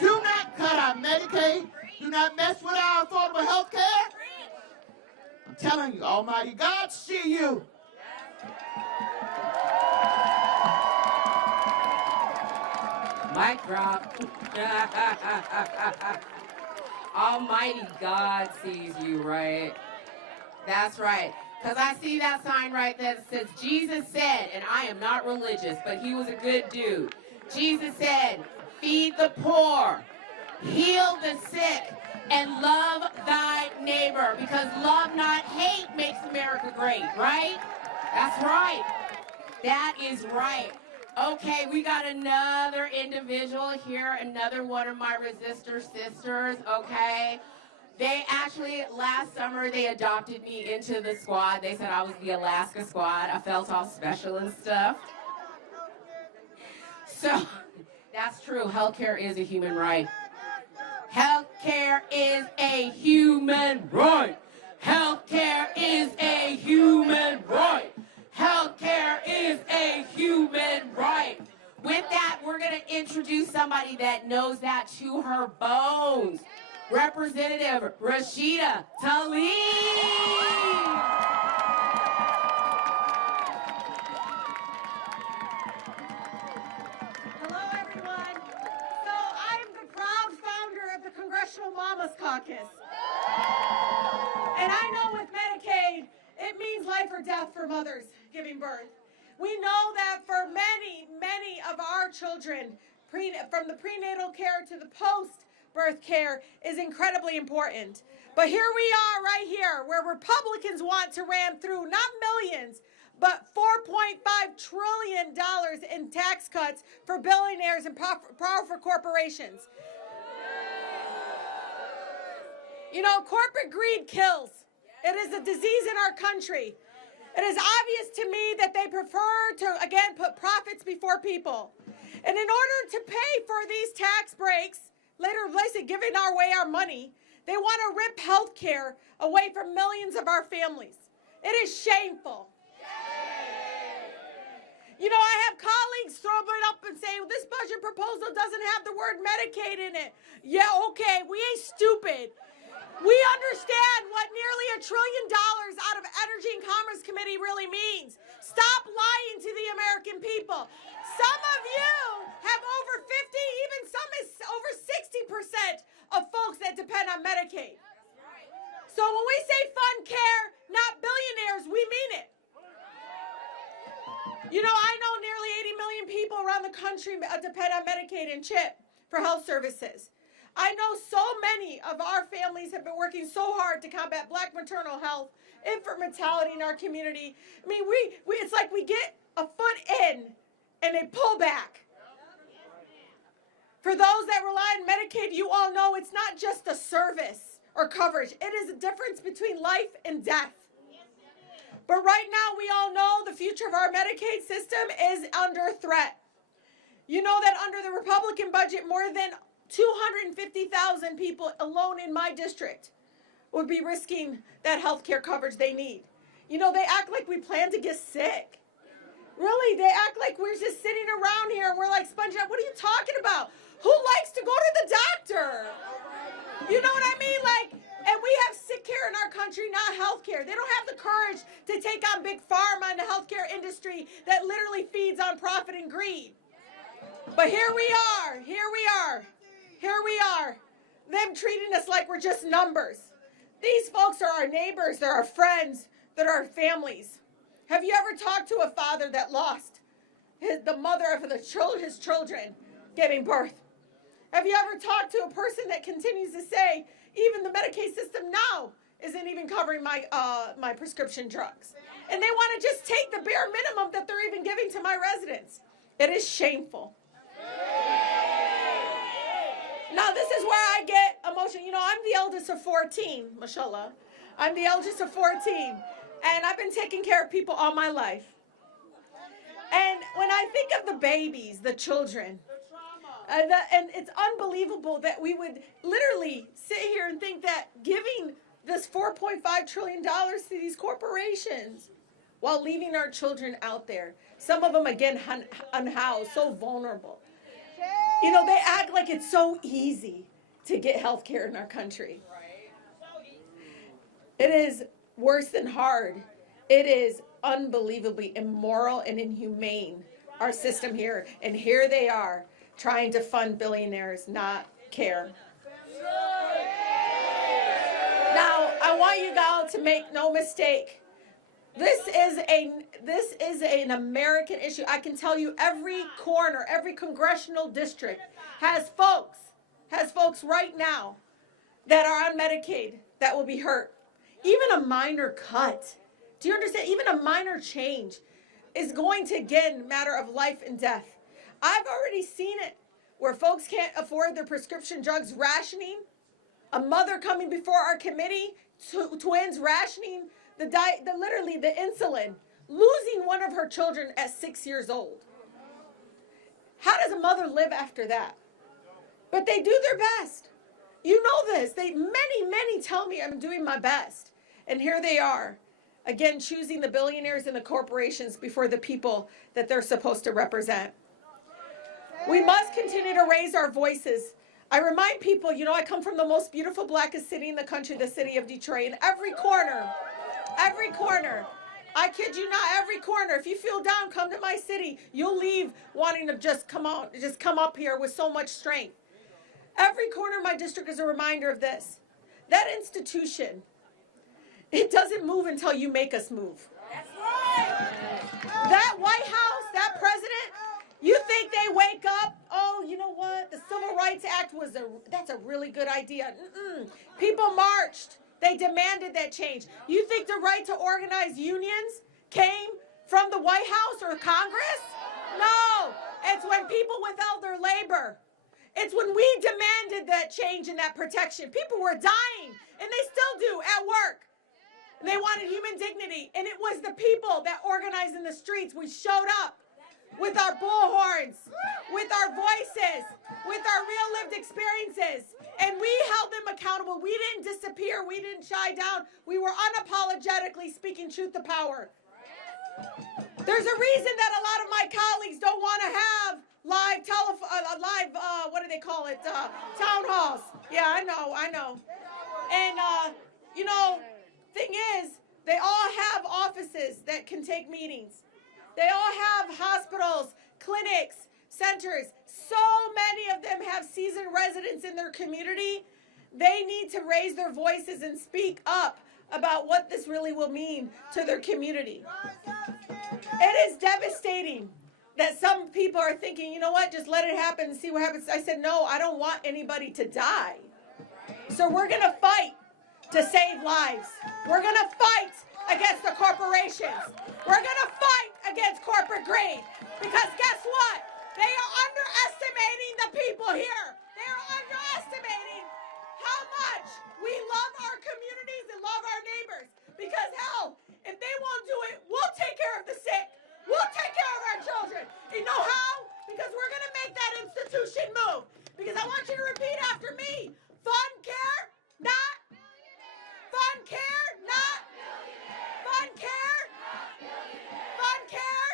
Do not cut our Medicaid. Do not mess with our affordable health care. I'm telling you, Almighty God, see you. Mic drop. Almighty God sees you, right? That's right. Because I see that sign right there that says, Jesus said, and I am not religious, but he was a good dude. Jesus said, feed the poor, heal the sick, and love thy neighbor. Because love, not hate, makes America great, right? That's right. That is right. Okay, we got another individual here, another one of my resistor sisters, okay? They actually, last summer, they adopted me into the squad. They said I was the Alaska squad. I felt all special and stuff. So, that's true. Healthcare is a human right. Healthcare is a human right. Healthcare is a human right. Healthcare is a human right. With that, we're going to introduce somebody that knows that to her bones. Representative Rashida Tlaib. Hello, everyone. So I'm the proud founder of the Congressional Mamas Caucus. And I know with Medicaid, it means life or death for mothers giving birth. We know that for many, many of our children, from the prenatal care to the post-birth care is incredibly important. But here we are right here where Republicans want to ram through not millions, but $4.5 trillion in tax cuts for billionaires and powerful corporations. You know, corporate greed kills. It is a disease in our country. It is obvious to me that they prefer to, again, put profits before people. And in order to pay for these tax breaks, later giving away our money, they want to rip health care away from millions of our families. It is shameful. You know, I have colleagues throw it up and say, well, this budget proposal doesn't have the word Medicaid in it. Yeah, okay, we ain't stupid. We understand what nearly $1 trillion out of Energy and Commerce Committee really means. Stop lying to the American people. Some of you have over 50, even some is over 60% of folks that depend on Medicaid. So when we say fund care, not billionaires, we mean it. You know, I know nearly 80 million people around the country depend on Medicaid and CHIP for health services. I know so many of our families have been working so hard to combat Black maternal health, infant mortality in our community. I mean, it's like we get a foot in and they pull back. For those that rely on Medicaid, you all know it's not just a service or coverage. It is a difference between life and death. But right now, we all know the future of our Medicaid system is under threat. You know that under the Republican budget, more than 250,000 people alone in my district would be risking that health care coverage they need. You know, they act like we plan to get sick. Really, they act like we're just sitting around here and we're like sponging up. What are you talking about? Who likes to go to the doctor? You know what I mean? Like, and we have sick care in our country, not health care. They don't have the courage to take on big pharma and the healthcare industry that literally feeds on profit and greed. But here we are, them treating us like we're just numbers. These folks are our neighbors, they're our friends, they're our families. Have you ever talked to a father that lost the mother of his children giving birth? Have you ever talked to a person that continues to say, even the Medicaid system now isn't even covering my prescription drugs? And they want to just take the bare minimum that they're even giving to my residents. It is shameful. Now, this is where I get emotional. You know, I'm the eldest of 14, mashallah. I'm the eldest of 14. And I've been taking care of people all my life. And when I think of the babies, the children, and it's unbelievable that we would literally sit here and think that giving this $4.5 trillion to these corporations while leaving our children out there, some of them, again, unhoused, so vulnerable. You know, they act like it's so easy to get health care in our country. It is worse than hard. It is unbelievably immoral and inhumane, our system here. And here they are trying to fund billionaires, not care. Now, I want you all to make no mistake. This is an American issue. I can tell you every corner, every congressional district has folks right now that are on Medicaid that will be hurt. Even a minor cut. Do you understand? Even a minor change is going to, again, matter of life and death. I've already seen it where folks can't afford their prescription drugs rationing, a mother coming before our committee, twins rationing literally the insulin, losing one of her children at 6 years old. How does a mother live after that? But they do their best. You know this. Many tell me I'm doing my best. And here they are, again, choosing the billionaires and the corporations before the people that they're supposed to represent. We must continue to raise our voices. I remind people, I come from the most beautiful, blackest city in the country, the city of Detroit. And every corner, I kid you not, every corner, if you feel down, come to my city. You'll leave wanting to just come up here with so much strength. Every corner of my district is a reminder of this. That institution, it doesn't move until you make us move. That's right. That White House, that president, you think they wake up, oh, you know what? The Civil Rights Act that's a really good idea. People marched. They demanded that change. You think the right to organize unions came from the White House or Congress? No. It's when people withheld their labor. It's when we demanded that change and that protection. People were dying, and they still do at work. And they wanted human dignity, and it was the people that organized in the streets. We showed up with our bullhorns, with our voices, with our real lived experiences, and we held them accountable. We didn't disappear. We didn't shy down. We were unapologetically speaking truth to power. There's a reason that a lot of my colleagues don't want to have what do they call it? Town halls. Yeah, I know. And, thing is, they all have offices that can take meetings. They all have hospitals, clinics, centers. So many of them have seasoned residents in their community. They need to raise their voices and speak up about what this really will mean to their community. It is devastating that some people are thinking, you know what, just let it happen and see what happens. I said, no, I don't want anybody to die. So we're going to fight to save lives. We're going to fight against the corporations. We're going to fight against corporate greed. Because guess what? They are underestimating the people here. They are underestimating how much we love our communities and love our neighbors. Because hell, if they won't do it, we'll take care of the sick. We'll take care of our children. You know how? Because we're going to make that institution move. Because I want you to repeat after me. Fund care, not. Fund care, not. Fund care. Fund care.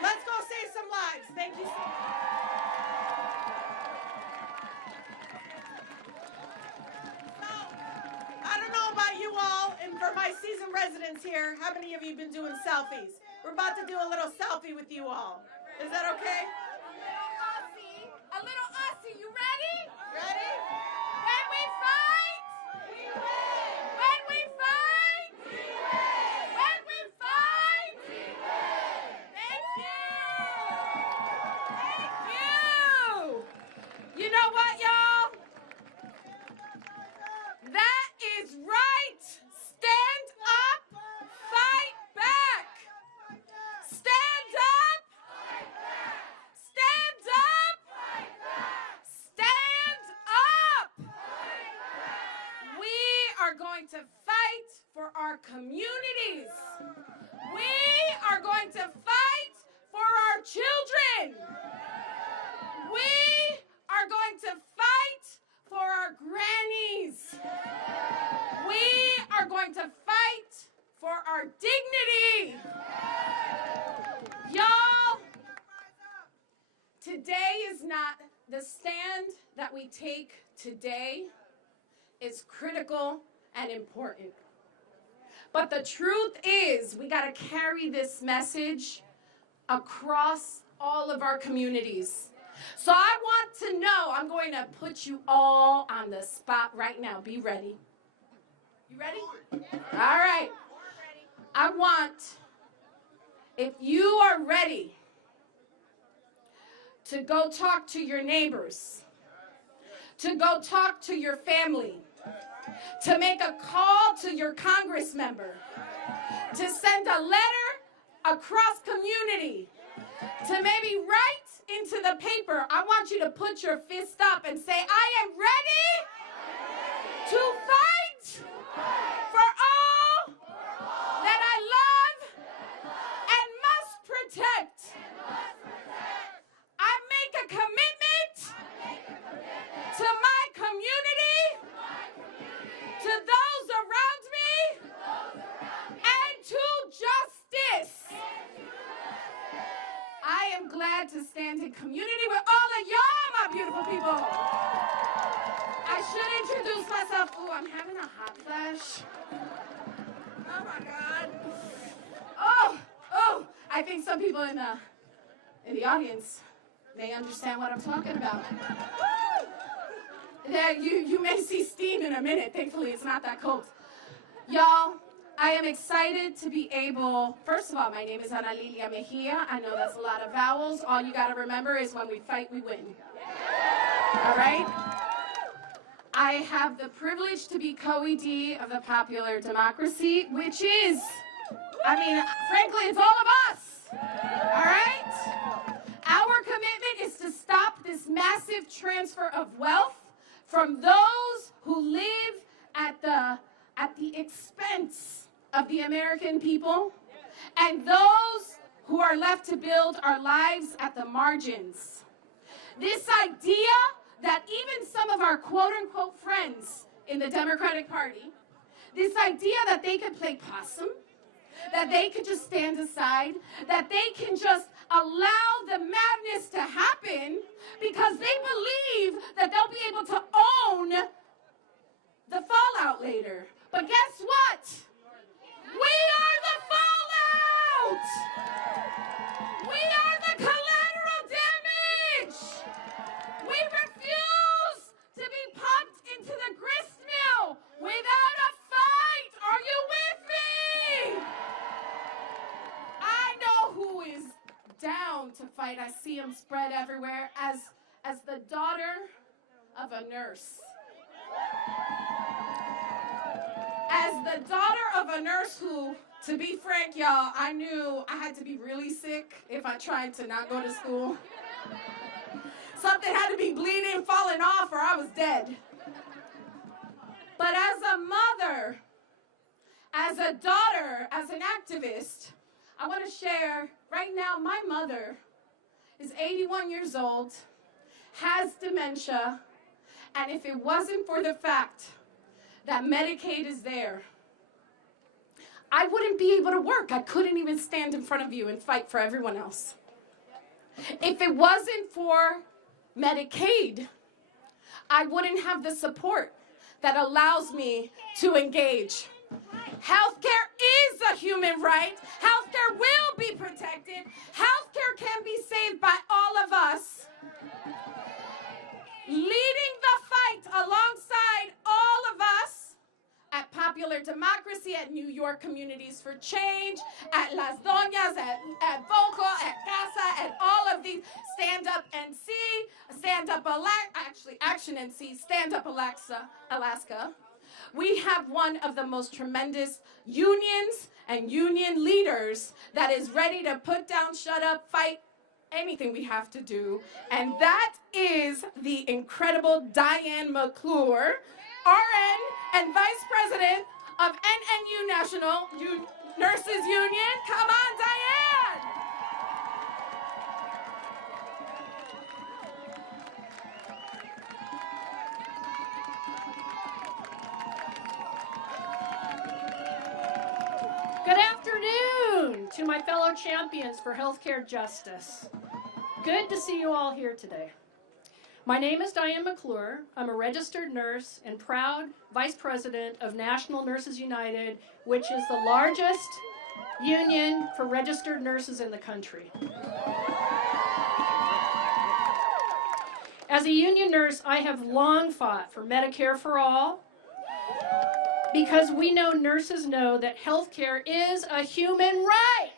Let's go save some lives. Thank you so much. I don't know about you all, and for my seasoned residents here, how many of you have been doing selfies? We're about to do a little selfie with you all. Is that okay? A little Aussie. You ready? Ready? When we fight, we win. When we fight, we win. When we fight, we win. Thank you. Thank you. You know what, y'all? That is right. Stand up. Fight back. Stand up. Stand up. Stand up. We are going to fight for our communities. We are going to fight for our children. We are going to fight for our grannies. We are going to fight for our dignity. Y'all, today is not the stand that we take today is critical and important. But the truth is, we got to carry this message across all of our communities. So I want to know, I'm going to put you all on the spot right now. Be ready. You ready? All right. I want, if you are ready to go talk to your neighbors, to go talk to your family, to make a call to your Congress member, to send a letter, across community to maybe write into the paper. I want you to put your fist up and say, I am ready to fight for all that I love and must protect. I make a commitment to my community, to those around me, and to justice. I am glad to stand in community with all of y'all, my beautiful people. I should introduce myself. Ooh, I'm having a hot flash. Oh my God. Oh, I think some people in the audience, they understand what I'm talking about. You may see steam in a minute. Thankfully, it's not that cold. Y'all, I am excited to be able, first of all, my name is Ana Lilia Mejia. I know that's a lot of vowels. All you got to remember is when we fight, we win. All right? I have the privilege to be co-ED of the Popular Democracy, which is, frankly, it's all of us. All right? Our commitment is to stop this massive transfer of wealth from those who live at the expense of the American people and those who are left to build our lives at the margins. This idea that even some of our quote-unquote friends in the Democratic Party, this idea that they could play possum, that they could just stand aside, that they can just allow the madness to happen because they believe that they'll be able to own the fallout later. But guess what? We are the fallout! We are the collateral damage! We refuse to be pumped into the grist mill without a fight! Are you with me? I know who is down to fight. I see them spread everywhere. As the daughter of a nurse. As the daughter of a nurse who, to be frank, y'all, I knew I had to be really sick if I tried to not go to school. Something had to be bleeding, falling off, or I was dead. But as a mother, as a daughter, as an activist, I want to share, right now, my mother is 81 years old, has dementia, and if it wasn't for the fact that Medicaid is there, I wouldn't be able to work. I couldn't even stand in front of you and fight for everyone else. If it wasn't for Medicaid, I wouldn't have the support that allows me to engage. Healthcare is a human right. Healthcare will be protected. Healthcare can be saved by all of us. Leading the fight alongside all of us at Popular Democracy, at New York Communities for Change, at Las Doñas, at Vocal, at Casa, at all of these, Stand Up NC, Stand Up Action NC, Stand Up Alaska. We have one of the most tremendous unions and union leaders that is ready to put down, shut up, fight, anything we have to do, and that is the incredible Diane McClure, RN and Vice President of NNU National Nurses Union. Come on, Diane! Good afternoon to my fellow champions for healthcare justice. Good to see you all here today. My name is Diane McClure. I'm a registered nurse and proud Vice President of National Nurses United, which is the largest union for registered nurses in the country. As a union nurse, I have long fought for Medicare for all, because we know nurses know that healthcare is a human right.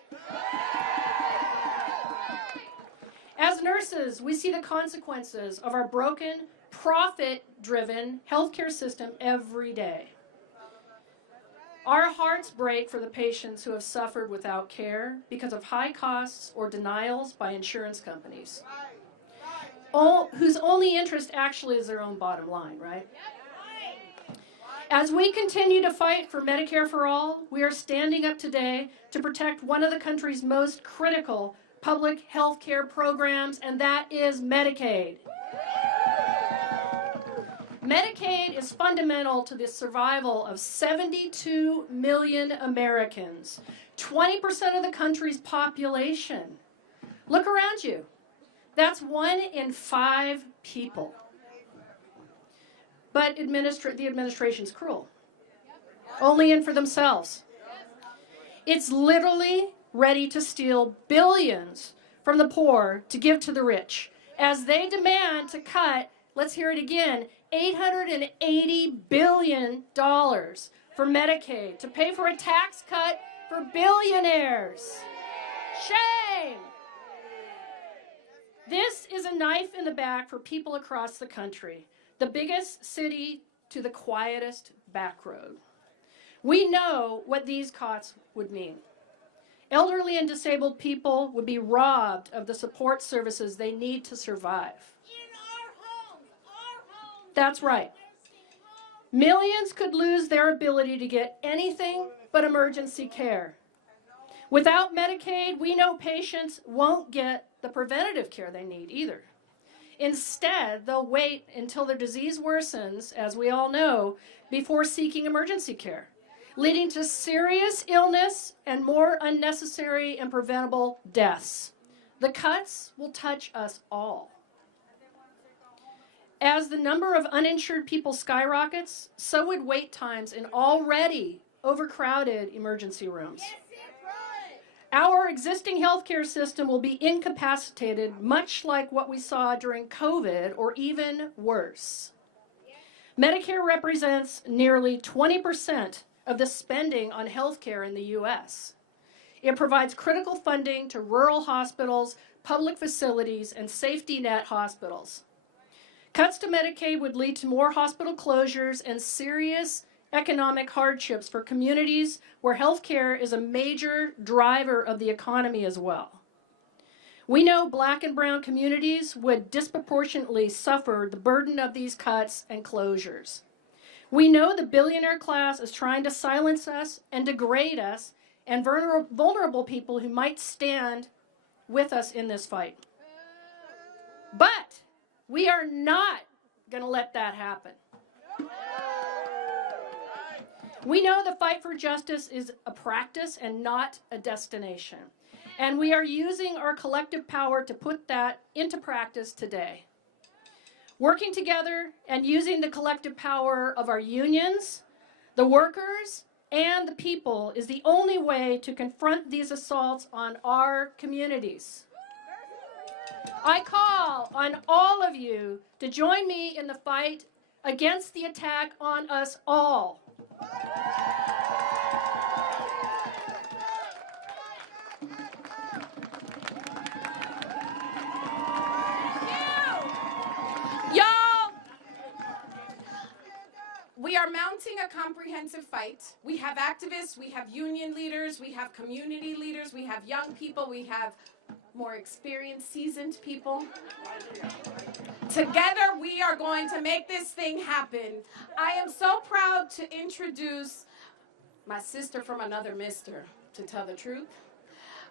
As nurses, we see the consequences of our broken, profit-driven healthcare system every day. Our hearts break for the patients who have suffered without care because of high costs or denials by insurance companies, whose only interest actually is their own bottom line, right? As we continue to fight for Medicare for all, we are standing up today to protect one of the country's most critical public health care programs, and that is Medicaid. Medicaid is fundamental to the survival of 72 million Americans, 20% of the country's population. Look around you. That's 1 in 5 people. But the administration's cruel. Only in for themselves. It's literally ready to steal billions from the poor to give to the rich, as they demand to cut, let's hear it again, $880 billion for Medicaid to pay for a tax cut for billionaires. Shame! This is a knife in the back for people across the country, the biggest city to the quietest back road. We know what these cuts would mean. Elderly and disabled people would be robbed of the support services they need to survive. That's right. Millions could lose their ability to get anything but emergency care. Without Medicaid, we know patients won't get the preventative care they need either. Instead, they'll wait until their disease worsens, as we all know, before seeking emergency care, leading to serious illness and more unnecessary and preventable deaths. The cuts will touch us all. As the number of uninsured people skyrockets, so would wait times in already overcrowded emergency rooms. Our existing healthcare system will be incapacitated, much like what we saw during COVID, or even worse. Medicare represents nearly 20% of the spending on healthcare in the U.S. It provides critical funding to rural hospitals, public facilities, and safety net hospitals. Cuts to Medicaid would lead to more hospital closures and serious economic hardships for communities where healthcare is a major driver of the economy as well. We know Black and brown communities would disproportionately suffer the burden of these cuts and closures. We know the billionaire class is trying to silence us and degrade us and vulnerable people who might stand with us in this fight. But we are not going to let that happen. We know the fight for justice is a practice and not a destination. And we are using our collective power to put that into practice today. Working together and using the collective power of our unions, the workers, and the people is the only way to confront these assaults on our communities. I call on all of you to join me in the fight against the attack on us all. We are mounting a comprehensive fight. We have activists, we have union leaders, we have community leaders, we have young people, we have more experienced, seasoned people. Together, we are going to make this thing happen. I am so proud to introduce my sister from another mister, to tell the truth.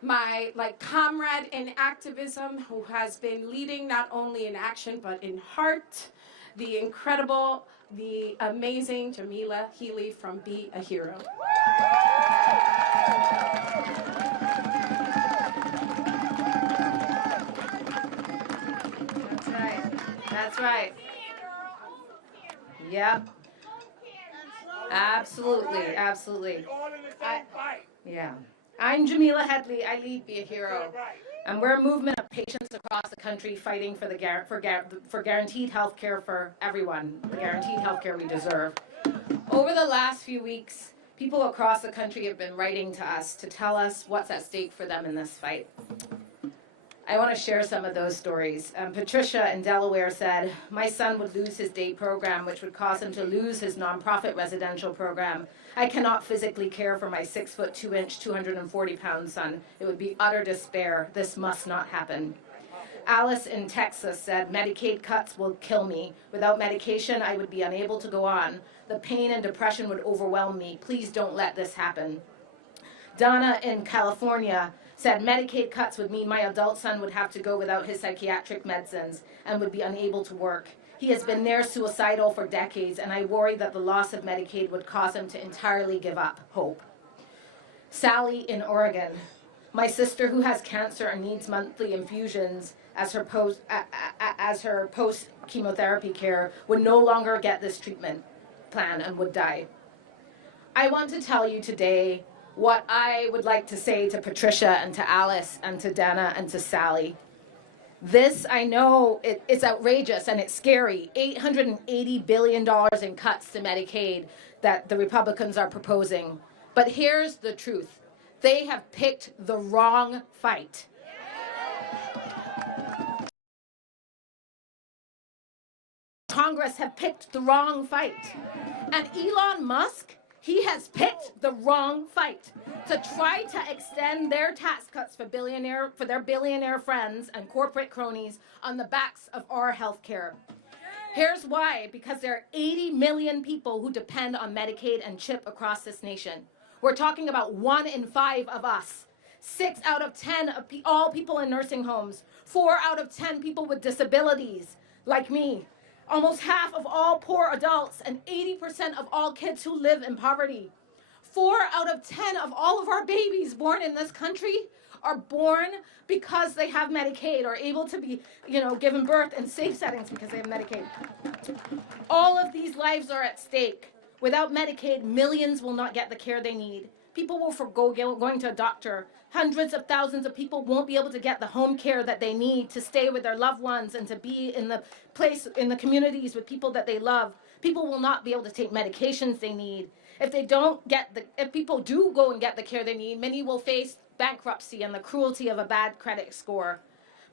My comrade in activism who has been leading not only in action but in heart, the incredible, the amazing Jamila Healy from Be a Hero. That's right. That's right. Yep. Absolutely. Absolutely. Yeah. I'm Jamila Headley. I lead Be a Hero. And we're a movement of patients across the country fighting for guaranteed health care for everyone, the guaranteed health care we deserve. Over the last few weeks, people across the country have been writing to us to tell us what's at stake for them in this fight. I want to share some of those stories. Patricia in Delaware said, my son would lose his day program, which would cause him to lose his nonprofit residential program. I cannot physically care for my 6'2", 240-pound son. It would be utter despair. This must not happen. Alice in Texas said, Medicaid cuts will kill me. Without medication, I would be unable to go on. The pain and depression would overwhelm me. Please don't let this happen. Donna in California said Medicaid cuts would mean my adult son would have to go without his psychiatric medicines and would be unable to work. He has been near suicidal for decades, and I worry that the loss of Medicaid would cause him to entirely give up hope. Sally in Oregon, my sister who has cancer and needs monthly infusions as her post-chemotherapy care would no longer get this treatment plan and would die. I want to tell you today what I would like to say to Patricia and to Alice and to Dana and to Sally. This, I know, it's outrageous and it's scary. $880 billion in cuts to Medicaid that the Republicans are proposing. But here's the truth. They have picked the wrong fight. Congress have picked the wrong fight. And Elon Musk, he has picked the wrong fight to try to extend their tax cuts for their billionaire friends and corporate cronies on the backs of our health care. Here's why, because there are 80 million people who depend on Medicaid and CHIP across this nation. We're talking about 1 in 5 of us, 6 out of 10 of all people in nursing homes, 4 out of 10 people with disabilities, like me, almost half of all poor adults, and 80% of all kids who live in poverty. 4 out of 10 of all of our babies born in this country are born because they have Medicaid or able to be, given birth in safe settings because they have Medicaid. All of these lives are at stake. Without Medicaid, millions will not get the care they need. People will forgo going to a doctor. Hundreds of thousands of people won't be able to get the home care that they need to stay with their loved ones and to be in the communities with people that they love. People will not be able to take medications they need. If people do go and get the care they need, many will face bankruptcy and the cruelty of a bad credit score.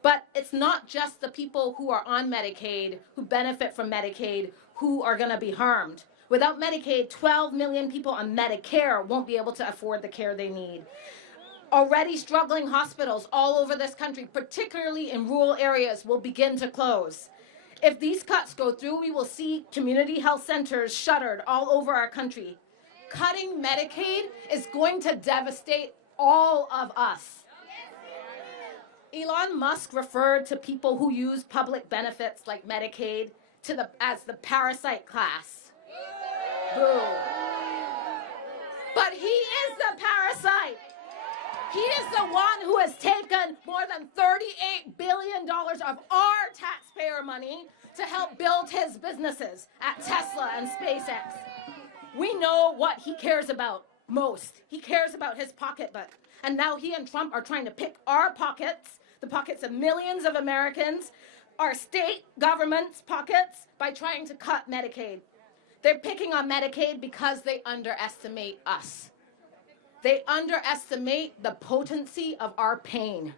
But it's not just the people who are on Medicaid, who benefit from Medicaid, who are going to be harmed. Without Medicaid, 12 million people on Medicare won't be able to afford the care they need. Already struggling hospitals all over this country, particularly in rural areas, will begin to close. If these cuts go through, we will see community health centers shuttered all over our country. Cutting Medicaid is going to devastate all of us. Elon Musk referred to people who use public benefits like Medicaid as the parasite class. Boo. But he is the parasite. He is the one who has taken more than $38 billion of our taxpayer money to help build his businesses at Tesla and SpaceX. We know what he cares about most. He cares about his pocketbook. And now he and Trump are trying to pick our pockets, the pockets of millions of Americans, our state government's pockets, by trying to cut Medicaid. They're picking on Medicaid because they underestimate us. They underestimate the potency of our pain.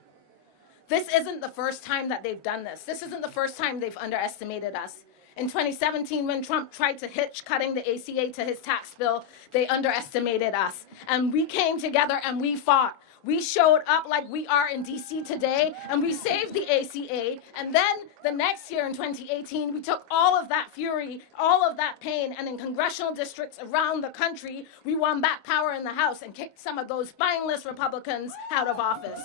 This isn't the first time that they've done this. This isn't the first time they've underestimated us. In 2017, when Trump tried to hitch cutting the ACA to his tax bill, they underestimated us. And we came together and we fought. We showed up like we are in DC today, and we saved the ACA. And then the next year in 2018, we took all of that fury, all of that pain, and in congressional districts around the country, we won back power in the House and kicked some of those spineless Republicans out of office.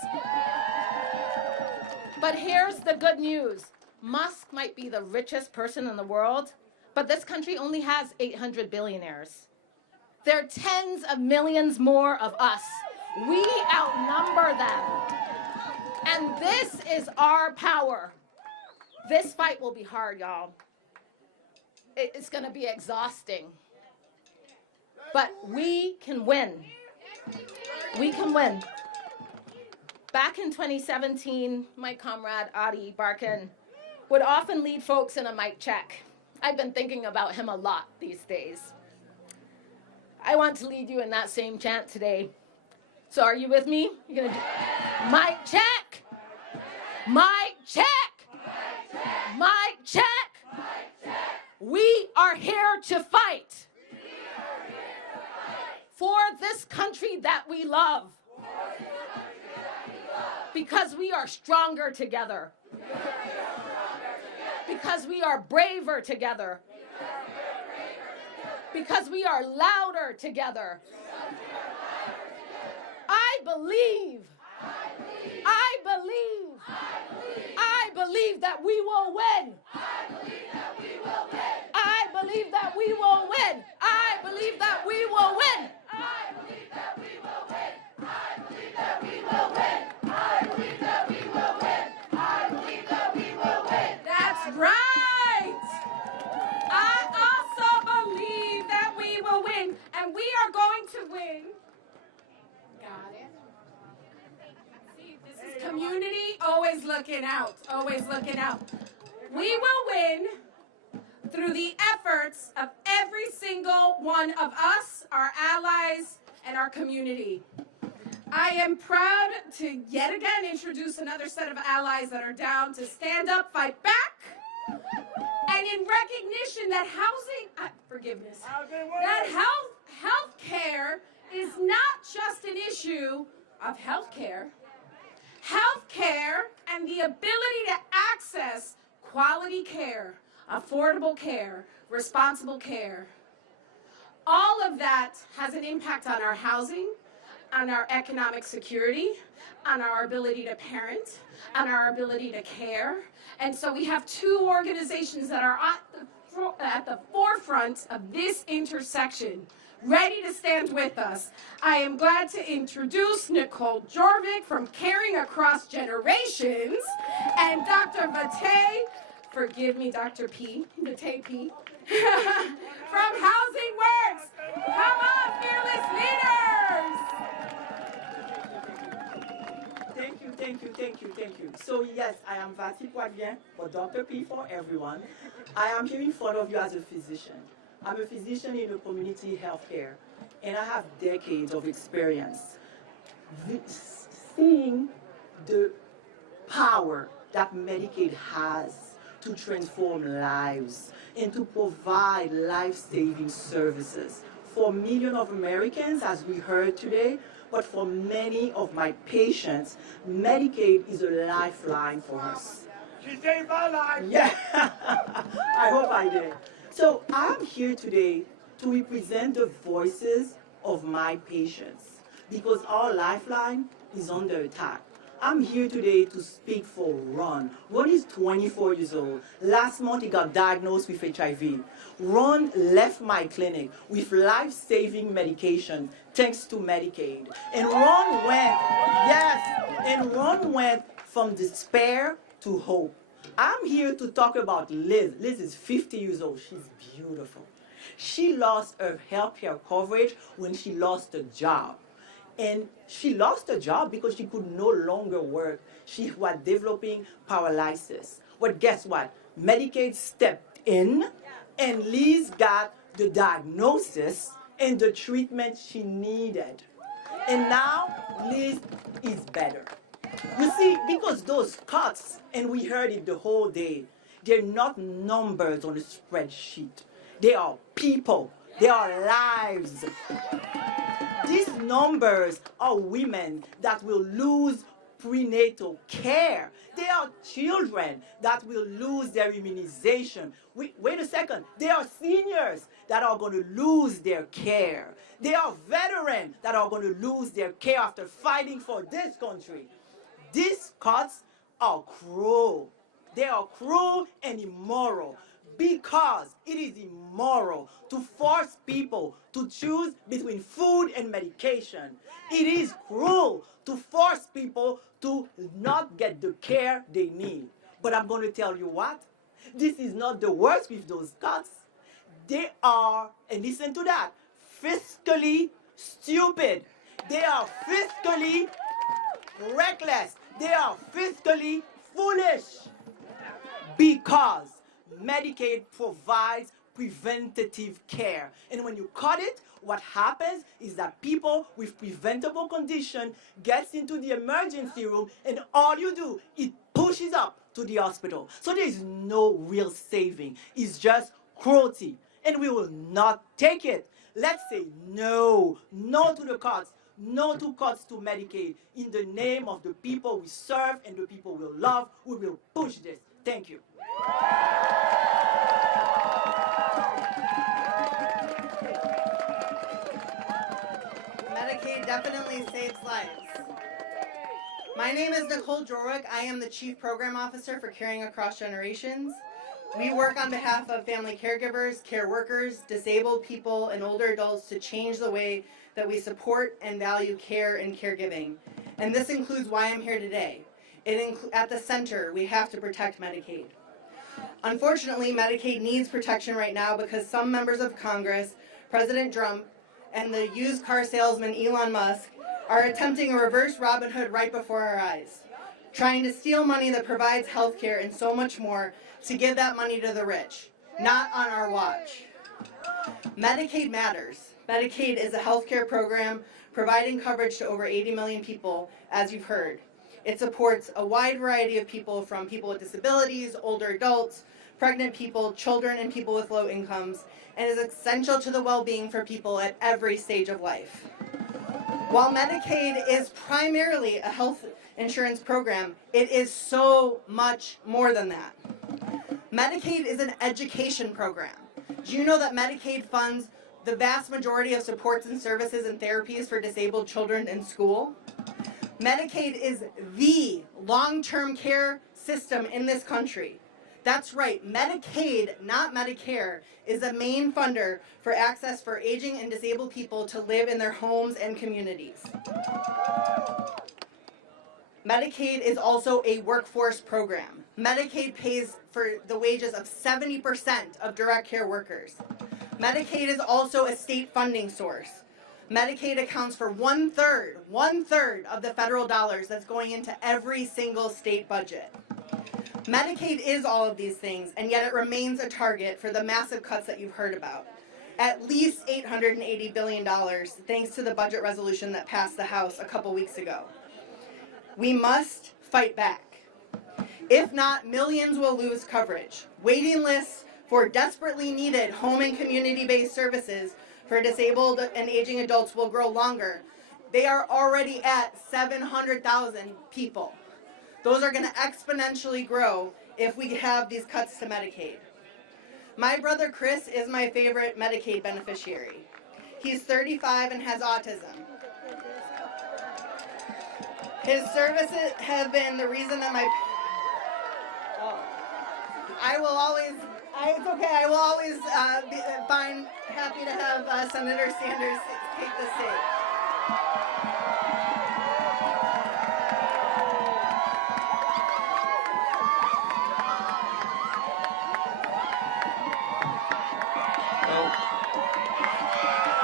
But here's the good news. Musk might be the richest person in the world, but this country only has 800 billionaires. There are tens of millions more of us. We outnumber them. And this is our power. This fight will be hard, y'all. It's going to be exhausting. But we can win. We can win. Back in 2017, my comrade Adi Barkan would often lead folks in a mic check. I've been thinking about him a lot these days. I want to lead you in that same chant today. So are you with me? You're gonna do mic check. Mic check. Mic check. We are here to fight for this country that we love. Because we are stronger together. Because we are braver together. Because we are louder together. I believe that we will win. I believe that we will win. I believe that we will win. I believe that we will win. I believe that we will win. I believe that we will win. I believe that we will win. That's right. I also believe that we will win, and we are going to win. Got it. See, this is community always looking out, always looking out. We will win through the efforts of every single one of us, our allies, and our community. I am proud to yet again introduce another set of allies that are down to stand up, fight back, and in recognition that health care is not just an issue of health care. Health care and the ability to access quality care, affordable care, responsible care. All of that has an impact on our housing, on our economic security, on our ability to parent, on our ability to care. And so we have two organizations that are at the forefront of this intersection, ready to stand with us. I am glad to introduce Nicole Jorvik from Caring Across Generations and Dr. Vate, forgive me, Dr. P, Vate P, from Housing Works. Come on, fearless leaders! Thank you. So yes, I am Vati Poitvien, for Dr. P for everyone. I am here in front of you as a physician. I'm a physician in the community healthcare, and I have decades of experience seeing the power that Medicaid has to transform lives and to provide life-saving services for millions of Americans, as we heard today, but for many of my patients, Medicaid is a lifeline for us. She saved my life! Yeah, I hope I did. So I'm here today to represent the voices of my patients because our lifeline is under attack. I'm here today to speak for Ron. Ron is 24 years old. Last month he got diagnosed with HIV. Ron left my clinic with life-saving medication thanks to Medicaid. And Ron went from despair to hope. I'm here to talk about Liz. Liz is 50 years old. She's beautiful. She lost her healthcare coverage when she lost a job. And she lost her job because she could no longer work. She was developing paralysis. But guess what? Medicaid stepped in, and Liz got the diagnosis and the treatment she needed. And now Liz is better. You see, because those cuts, and we heard it the whole day, they're not numbers on a spreadsheet. They are people. They are lives. These numbers are women that will lose prenatal care. They are children that will lose their immunization. Wait a second. They are seniors that are going to lose their care. They are veterans that are going to lose their care after fighting for this country. These cuts are cruel. They are cruel and immoral because it is immoral to force people to choose between food and medication. It is cruel to force people to not get the care they need. But I'm going to tell you what, this is not the worst with those cuts. They are, and listen to that, fiscally stupid. They are fiscally reckless. They are fiscally foolish because Medicaid provides preventative care. And when you cut it, what happens is that people with preventable condition gets into the emergency room, and all you do is pushes up to the hospital. So there is no real saving. It's just cruelty, and we will not take it. Let's say no to the cuts, no to cuts to Medicaid. In the name of the people we serve and the people we love, we will push this. Thank you. Medicaid definitely saves lives. My name is Nicole Jorwick. I am the Chief Program Officer for Caring Across Generations. We work on behalf of family caregivers, care workers, disabled people, and older adults to change the way that we support and value care and caregiving. And this includes why I'm here today. At the center, we have to protect Medicaid. Unfortunately, Medicaid needs protection right now because some members of Congress, President Trump, and the used car salesman Elon Musk are attempting a reverse Robin Hood right before our eyes, trying to steal money that provides health care and so much more to give that money to the rich, not on our watch. Medicaid matters. Medicaid is a health care program providing coverage to over 80 million people, as you've heard. It supports a wide variety of people, from people with disabilities, older adults, pregnant people, children, and people with low incomes, and is essential to the well-being for people at every stage of life. While Medicaid is primarily a health insurance program, it is so much more than that. Medicaid is an education program. Do you know that Medicaid funds the vast majority of supports and services and therapies for disabled children in school? Medicaid is the long-term care system in this country. That's right, Medicaid, not Medicare, is the main funder for access for aging and disabled people to live in their homes and communities. Medicaid is also a workforce program. Medicaid pays for the wages of 70% of direct care workers. Medicaid is also a state funding source. Medicaid accounts for one third of the federal dollars that's going into every single state budget. Medicaid is all of these things, and yet it remains a target for the massive cuts that you've heard about. At least $880 billion, thanks to the budget resolution that passed the House a couple weeks ago. We must fight back. If not, millions will lose coverage. Waiting lists for desperately needed home and community-based services for disabled and aging adults will grow longer. They are already at 700,000 people. Those are going to exponentially grow if we have these cuts to Medicaid. My brother Chris is my favorite Medicaid beneficiary. He's 35 and has autism. His services have been the reason that I will always find happy to have Senator Sanders take the seat.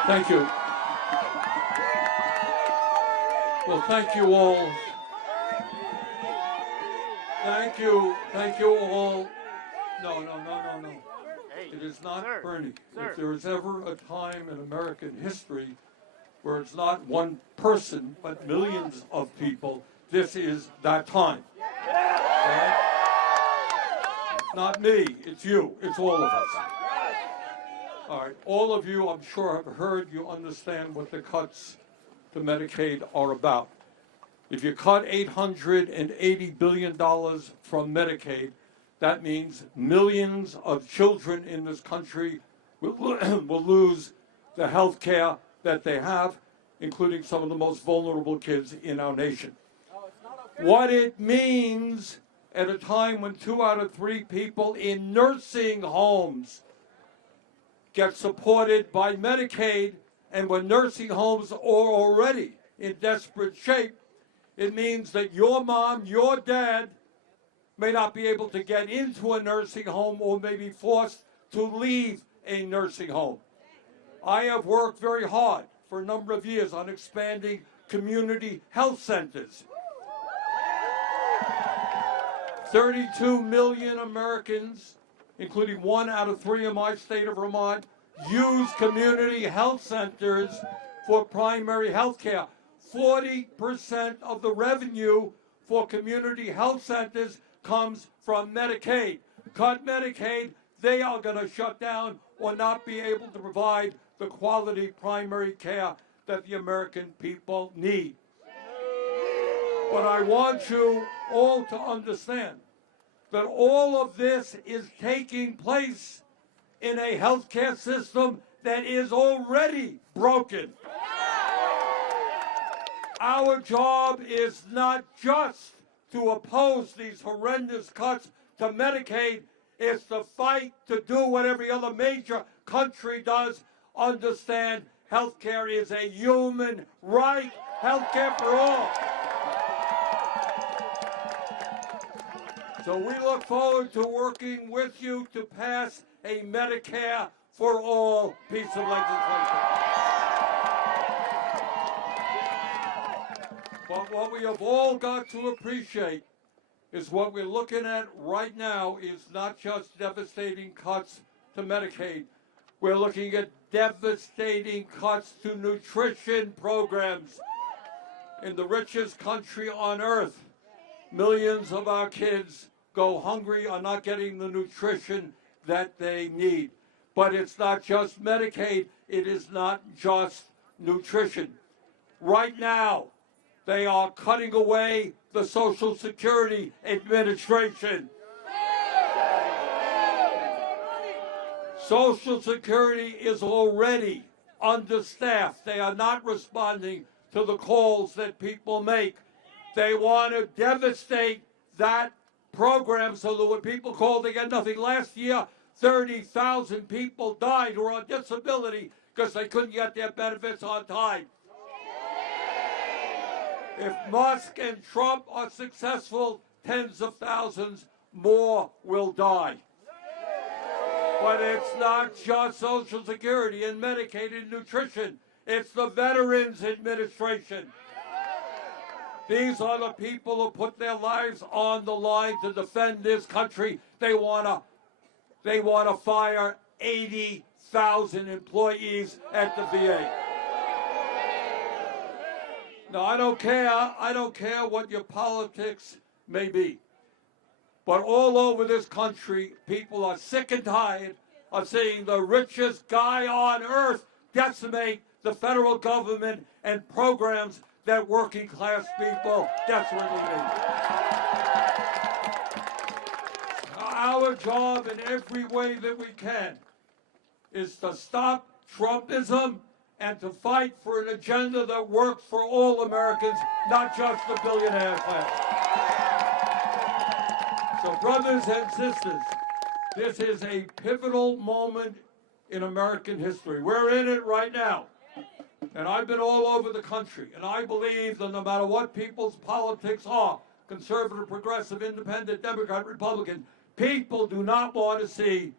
Thank you. Well, thank you all. Thank you all. No. It is not Bernie. If there is ever a time in American history where it's not one person, but millions of people, this is that time. Right? Not me, it's you, it's all of us. All right, all of you, I'm sure, have heard, you understand what the cuts to Medicaid are about. If you cut $880 billion from Medicaid, that means millions of children in this country will lose the health care that they have, including some of the most vulnerable kids in our nation. What it means at a time when 2 out of 3 people in nursing homes get supported by Medicaid, and when nursing homes are already in desperate shape, it means that your mom, your dad, may not be able to get into a nursing home or may be forced to leave a nursing home. I have worked very hard for a number of years on expanding community health centers. 32 million Americans, including 1 out of 3 in my state of Vermont, use community health centers for primary health care. 40% of the revenue for community health centers comes from Medicaid. Cut Medicaid, they are going to shut down or not be able to provide the quality primary care that the American people need. But I want you all to understand that all of this is taking place in a healthcare system that is already broken. Our job is not just to oppose these horrendous cuts to Medicaid, it's to fight to do what every other major country does. Understand healthcare is a human right, healthcare for all. So we look forward to working with you to pass a Medicare for all piece of legislation. But what we have all got to appreciate is what we're looking at right now is not just devastating cuts to Medicaid. We're looking at devastating cuts to nutrition programs. In the richest country on earth, millions of our kids go hungry, are not getting the nutrition that they need. But it's not just Medicaid, it is not just nutrition. Right now, they are cutting away the Social Security Administration. Social Security is already understaffed. They are not responding to the calls that people make. They want to devastate that program so that when people call, they get nothing. Last year, 30,000 people died who were on disability because they couldn't get their benefits on time. If Musk and Trump are successful, tens of thousands more will die. But it's not just Social Security and Medicaid and nutrition. It's the Veterans Administration. These are the people who put their lives on the line to defend this country. They want to fire 80,000 employees at the VA. Now, I don't care what your politics may be. But all over this country, people are sick and tired of seeing the richest guy on earth decimate the federal government and programs that working class people desperately need. Our job in every way that we can is to stop Trumpism and to fight for an agenda that works for all Americans, not just the billionaire class. So brothers and sisters, this is a pivotal moment in American history. We're in it right now. And I've been all over the country, and I believe that no matter what people's politics are, conservative, progressive, independent, Democrat, Republican, people do not want to see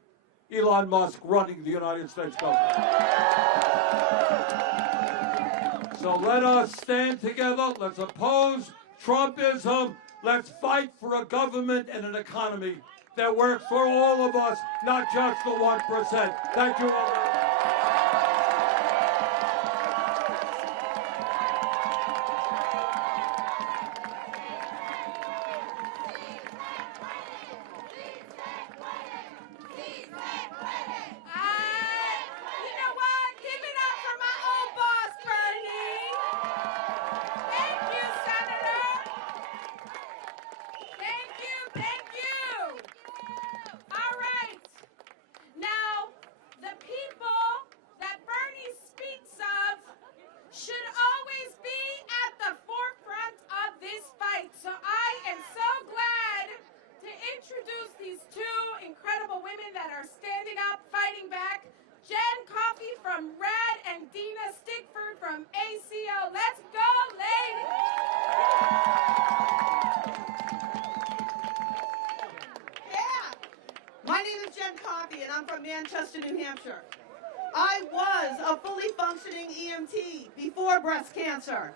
Elon Musk running the United States government. So let us stand together. Let's oppose Trumpism. Let's fight for a government and an economy that works for all of us, not just the 1%. Thank you all. New Hampshire. I was a fully functioning EMT before breast cancer.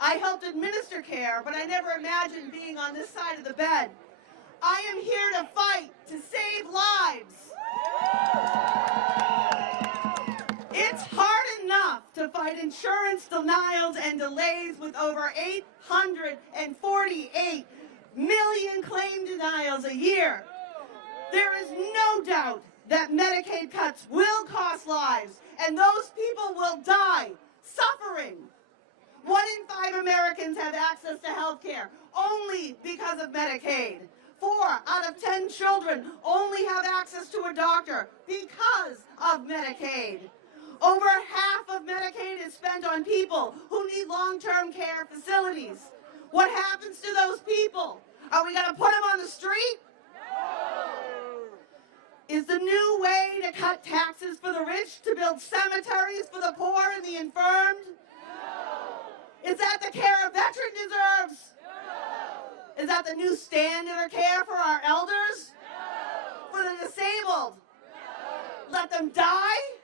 I helped administer care, but I never imagined being on this side of the bed. I am here to fight to save lives. It's hard enough to fight insurance denials and delays with over 848 million claim denials a year. There is no doubt that Medicaid cuts will cost lives, and those people will die suffering. 1 in 5 Americans have access to health care only because of Medicaid. 4 out of 10 children only have access to a doctor because of Medicaid. Over half of Medicaid is spent on people who need long-term care facilities. What happens to those people? Are we going to put them on the street? Is the new way to cut taxes for the rich to build cemeteries for the poor and the infirmed? Is that the care a veteran deserves? Is that the new standard of care for our elders? For the disabled? Let them die?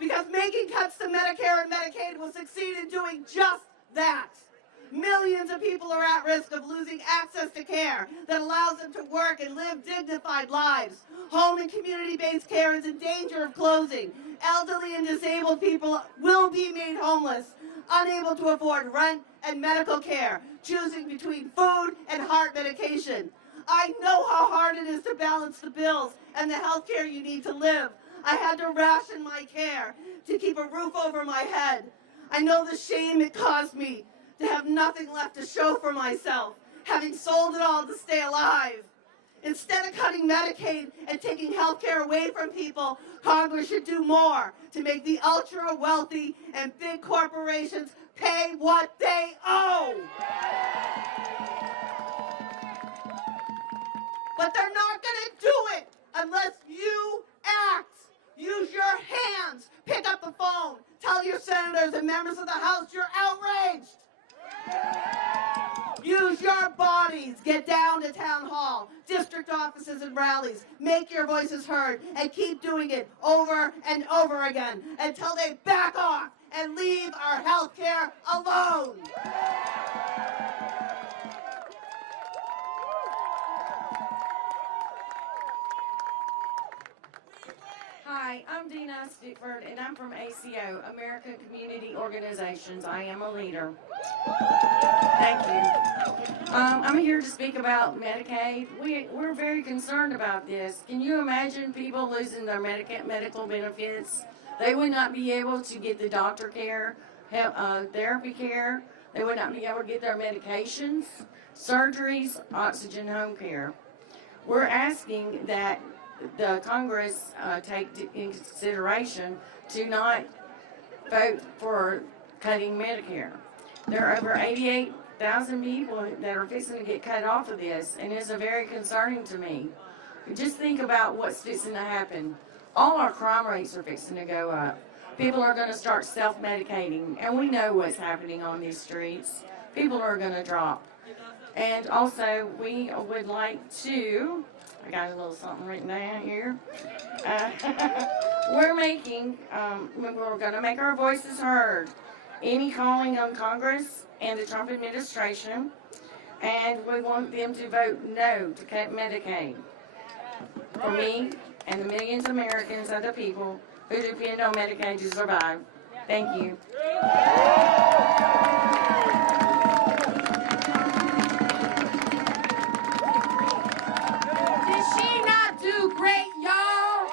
Because making cuts to Medicare and Medicaid will succeed in doing just that. Millions of people are at risk of losing access to care that allows them to work and live dignified lives. Home and community-based care is in danger of closing. Elderly and disabled people will be made homeless, unable to afford rent and medical care, choosing between food and heart medication. I know how hard it is to balance the bills and the health care you need to live. I had to ration my care to keep a roof over my head. I know the shame it caused me to have nothing left to show for myself, having sold it all to stay alive. Instead of cutting Medicaid and taking health care away from people, Congress should do more to make the ultra-wealthy and big corporations pay what they owe. But they're not going to do it unless you act. Use your hands. Pick up the phone. Tell your senators and members of the House you're outraged. Use your bodies. Get down to town hall, district offices, and rallies. Make your voices heard and keep doing it over and over again until they back off and leave our health care alone. Hi, I'm Dina Stickford, and I'm from ACO, American Community Organizations. I am a leader. Thank you. I'm here to speak about Medicaid. We're very concerned about this. Can you imagine people losing their medical benefits? They would not be able to get the doctor care, therapy care. They would not be able to get their medications, surgeries, oxygen home care. We're asking that the Congress take in consideration to not vote for cutting Medicare. There are over 88,000 people that are fixing to get cut off of this, and it's very concerning to me. Just think about what's fixing to happen. All our crime rates are fixing to go up. People are going to start self-medicating, and we know what's happening on these streets. People are going to drop. And also, we would like to, I got a little something written down here. We're going to make our voices heard. Any calling on Congress and the Trump administration, and we want them to vote no to cut Medicaid. For me and the millions of Americans, other people who depend on Medicaid to survive. Thank you. Did she not do great, y'all?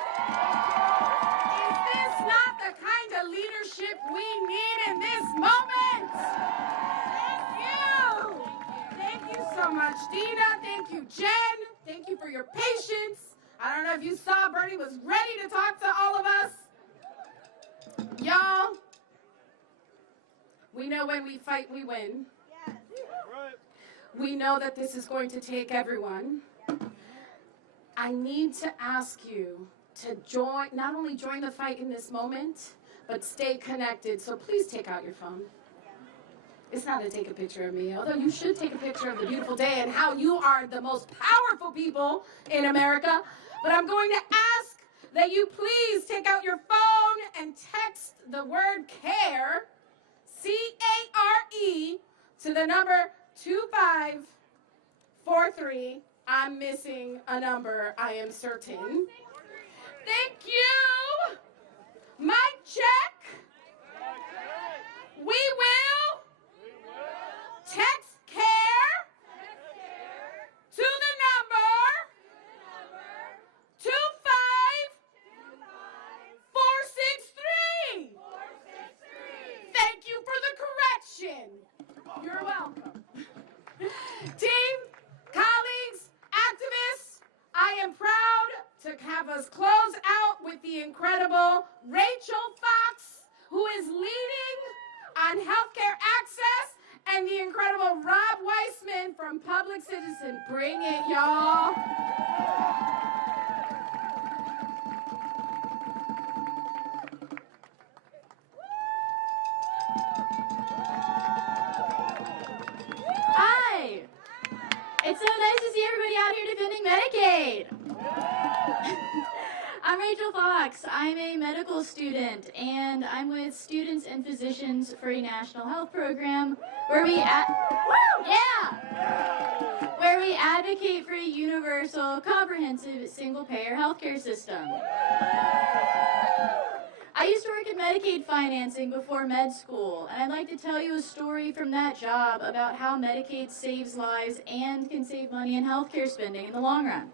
Is this not the kind of leadership we need in this moment? Thank you. Thank you so much, Dina. Thank you, Jen. Thank you for your patience. I don't know if you saw, Bernie was ready to talk to all of us. Y'all, we know when we fight, we win. We know that this is going to take everyone. I need to ask you to not only join the fight in this moment, but stay connected. So please take out your phone. It's not to take a picture of me, although you should take a picture of the beautiful day and how you are the most powerful people in America. But I'm going to ask that you please take out your phone and text the word CARE, C-A-R-E, to the number 2543. I'm missing a number, I am certain. Thank you. My Check. We will text care to the number 25463. Thank you for the correction. You're welcome. Team, colleagues, activists, I am proud to have us close out with the incredible Rachel Fox, who is leading on healthcare access, and the incredible Rob Weissman from Public Citizen. Bring it, y'all. Hi. It's so nice to see everybody out here defending Medicaid. I'm Rachel Fox. I'm a medical student, and I'm with Students and Physicians for a National Health Program where we where we advocate for a universal, comprehensive, single-payer healthcare system. I used to work in Medicaid financing before med school, and I'd like to tell you a story from that job about how Medicaid saves lives and can save money in healthcare spending in the long run.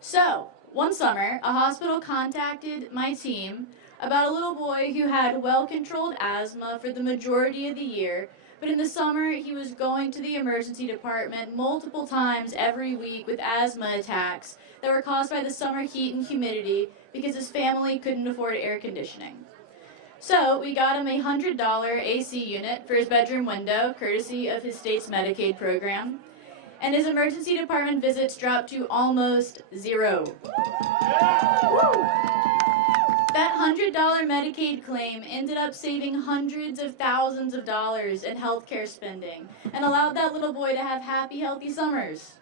So, one summer, a hospital contacted my team about a little boy who had well-controlled asthma for the majority of the year, but in the summer he was going to the emergency department multiple times every week with asthma attacks that were caused by the summer heat and humidity because his family couldn't afford air conditioning. So we got him a $100 AC unit for his bedroom window, courtesy of his state's Medicaid program, and his emergency department visits dropped to almost zero. That $100 Medicaid claim ended up saving hundreds of thousands of dollars in healthcare spending and allowed that little boy to have happy, healthy summers.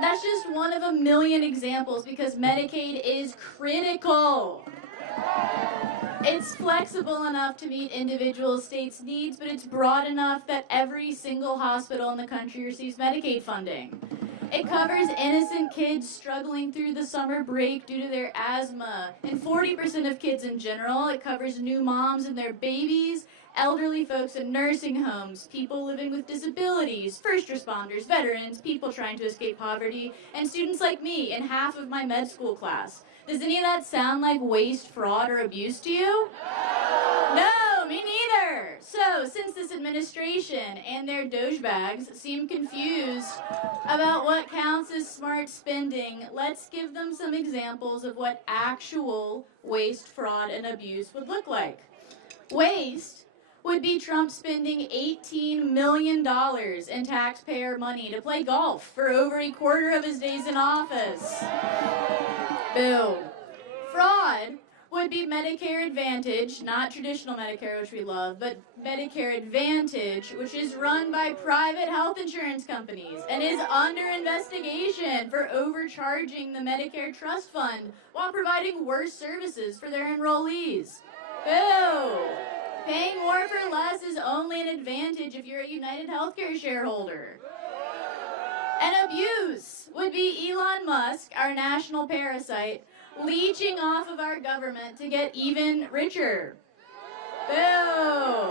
That's just one of a million examples because Medicaid is critical. It's flexible enough to meet individual states' needs, but it's broad enough that every single hospital in the country receives Medicaid funding. It covers innocent kids struggling through the summer break due to their asthma, and 40% of kids in general. It covers new moms and their babies, elderly folks in nursing homes, people living with disabilities, first responders, veterans, people trying to escape poverty, and students like me in half of my med school class. Does any of that sound like waste, fraud, or abuse to you? No, me neither. So, since this administration and their douchebags seem confused about what counts as smart spending, let's give them some examples of what actual waste, fraud, and abuse would look like. Waste would be Trump spending $18 million in taxpayer money to play golf for over a quarter of his days in office. Boom. Fraud would be Medicare Advantage, not traditional Medicare, which we love, but Medicare Advantage, which is run by private health insurance companies and is under investigation for overcharging the Medicare Trust Fund while providing worse services for their enrollees. Boo! Paying more for less is only an advantage if you're a United Healthcare shareholder. And abuse would be Elon Musk, our national parasite, leeching off of our government to get even richer. Boo!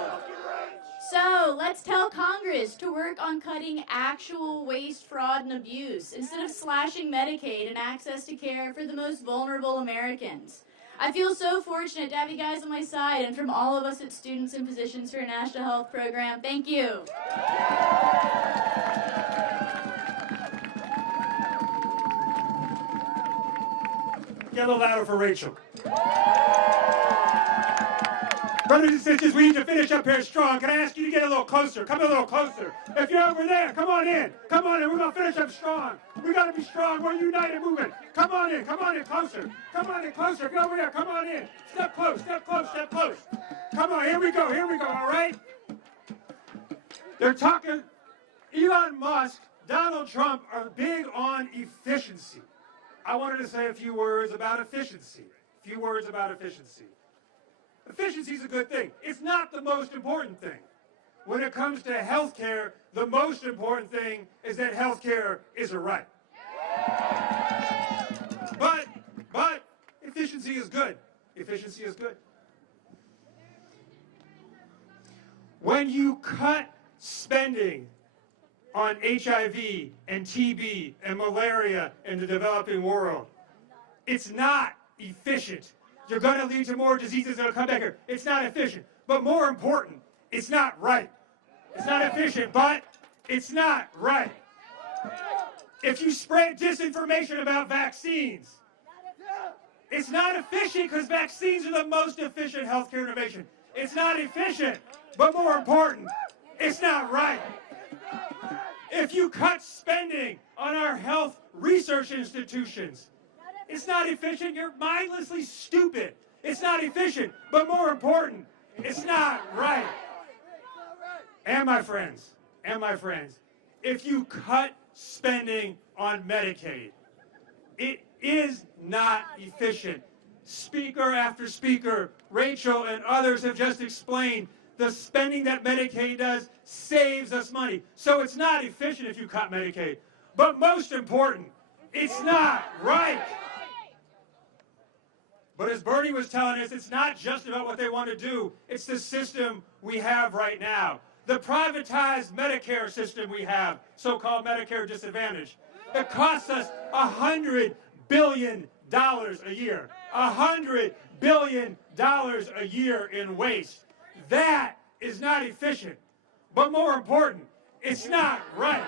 So let's tell Congress to work on cutting actual waste, fraud, and abuse instead of slashing Medicaid and access to care for the most vulnerable Americans. I feel so fortunate to have you guys on my side, and from all of us at Students and Physicians for a National Health Program, thank you. Get a little louder for Rachel. Brothers and sisters, we need to finish up here strong. Can I ask you to get a little closer? Come a little closer. If you're over there, come on in. Come on in. We're going to finish up strong. We got to be strong. We're a united movement. Come on in. Come on in closer. Come on in closer. If you're over there, come on in. Step close. Step close. Step close. Come on. Here we go. Here we go. All right? They're talking. Elon Musk, Donald Trump are big on efficiency. I wanted to say a few words about efficiency. Efficiency is a good thing. It's not the most important thing. When it comes to healthcare, the most important thing is that healthcare is a right. But efficiency is good. efficiency is good. When you cut spending on HIV and TB and malaria in the developing world, it's not efficient. You're going to lead to more diseases that will come back here. It's not efficient. But more important, it's not right. It's not efficient, but it's not right. If you spread disinformation about vaccines, it's not efficient because vaccines are the most efficient healthcare innovation. It's not efficient, but more important, it's not right. If you cut spending on our health research institutions, it's not efficient. You're mindlessly stupid. It's not efficient, but more important, it's not right. And my friends, if you cut spending on Medicaid, it is not efficient. Speaker after speaker, Rachel and others have just explained the spending that Medicaid does saves us money. So it's not efficient if you cut Medicaid. But most important, it's not right. But as Bernie was telling us, it's not just about what they want to do. It's the system we have right now. The privatized Medicare system we have, so-called Medicare disadvantage, that costs us $100 billion a year. $100 billion a year in waste. That is not efficient. But more important, it's not right.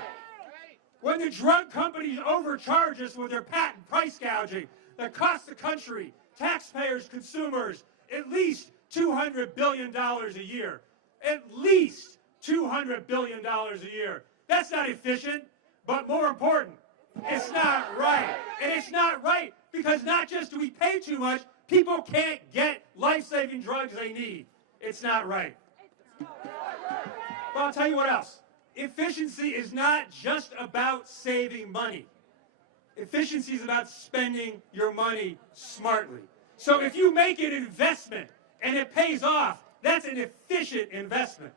When the drug companies overcharge us with their patent price gouging that costs the country, taxpayers, consumers, at least $200 billion a year. At least $200 billion a year. That's not efficient, but more important, it's not right. And it's not right because not just do we pay too much, people can't get life-saving drugs they need. It's not right. Well, I'll tell you what else. Efficiency is not just about saving money. Efficiency is about spending your money smartly. So if you make an investment and it pays off, that's an efficient investment.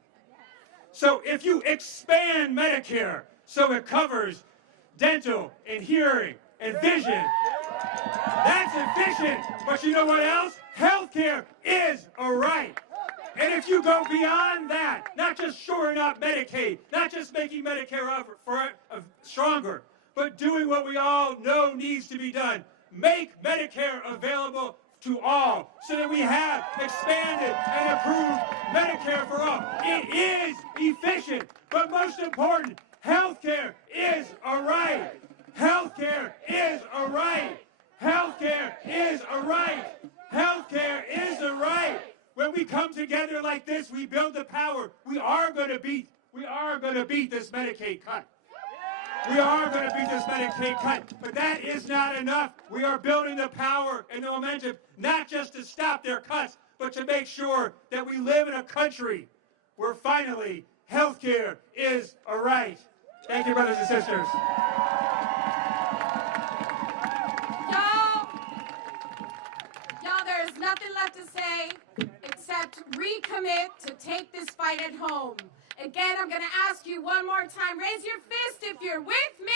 So if you expand Medicare so it covers dental and hearing and vision, that's efficient. But you know what else? Healthcare is a right. And if you go beyond that, not just shoring up Medicaid, not just making Medicare stronger, but doing what we all know needs to be done, make Medicare available to all so that we have expanded and improved Medicare for all. It is efficient, but most important, healthcare is a right. Healthcare is a right. Healthcare is a right. Healthcare is a right. When we come together like this, we build the power. We are going to beat this Medicaid cut. We are going to beat this Medicaid cut, but that is not enough. We are building the power and the momentum, not just to stop their cuts, but to make sure that we live in a country where finally health care is a right. Thank you, brothers and sisters. Y'all, there's nothing left to say except recommit to take this fight at home. Again, I'm going to ask you one more time. Raise your fist if you're with me.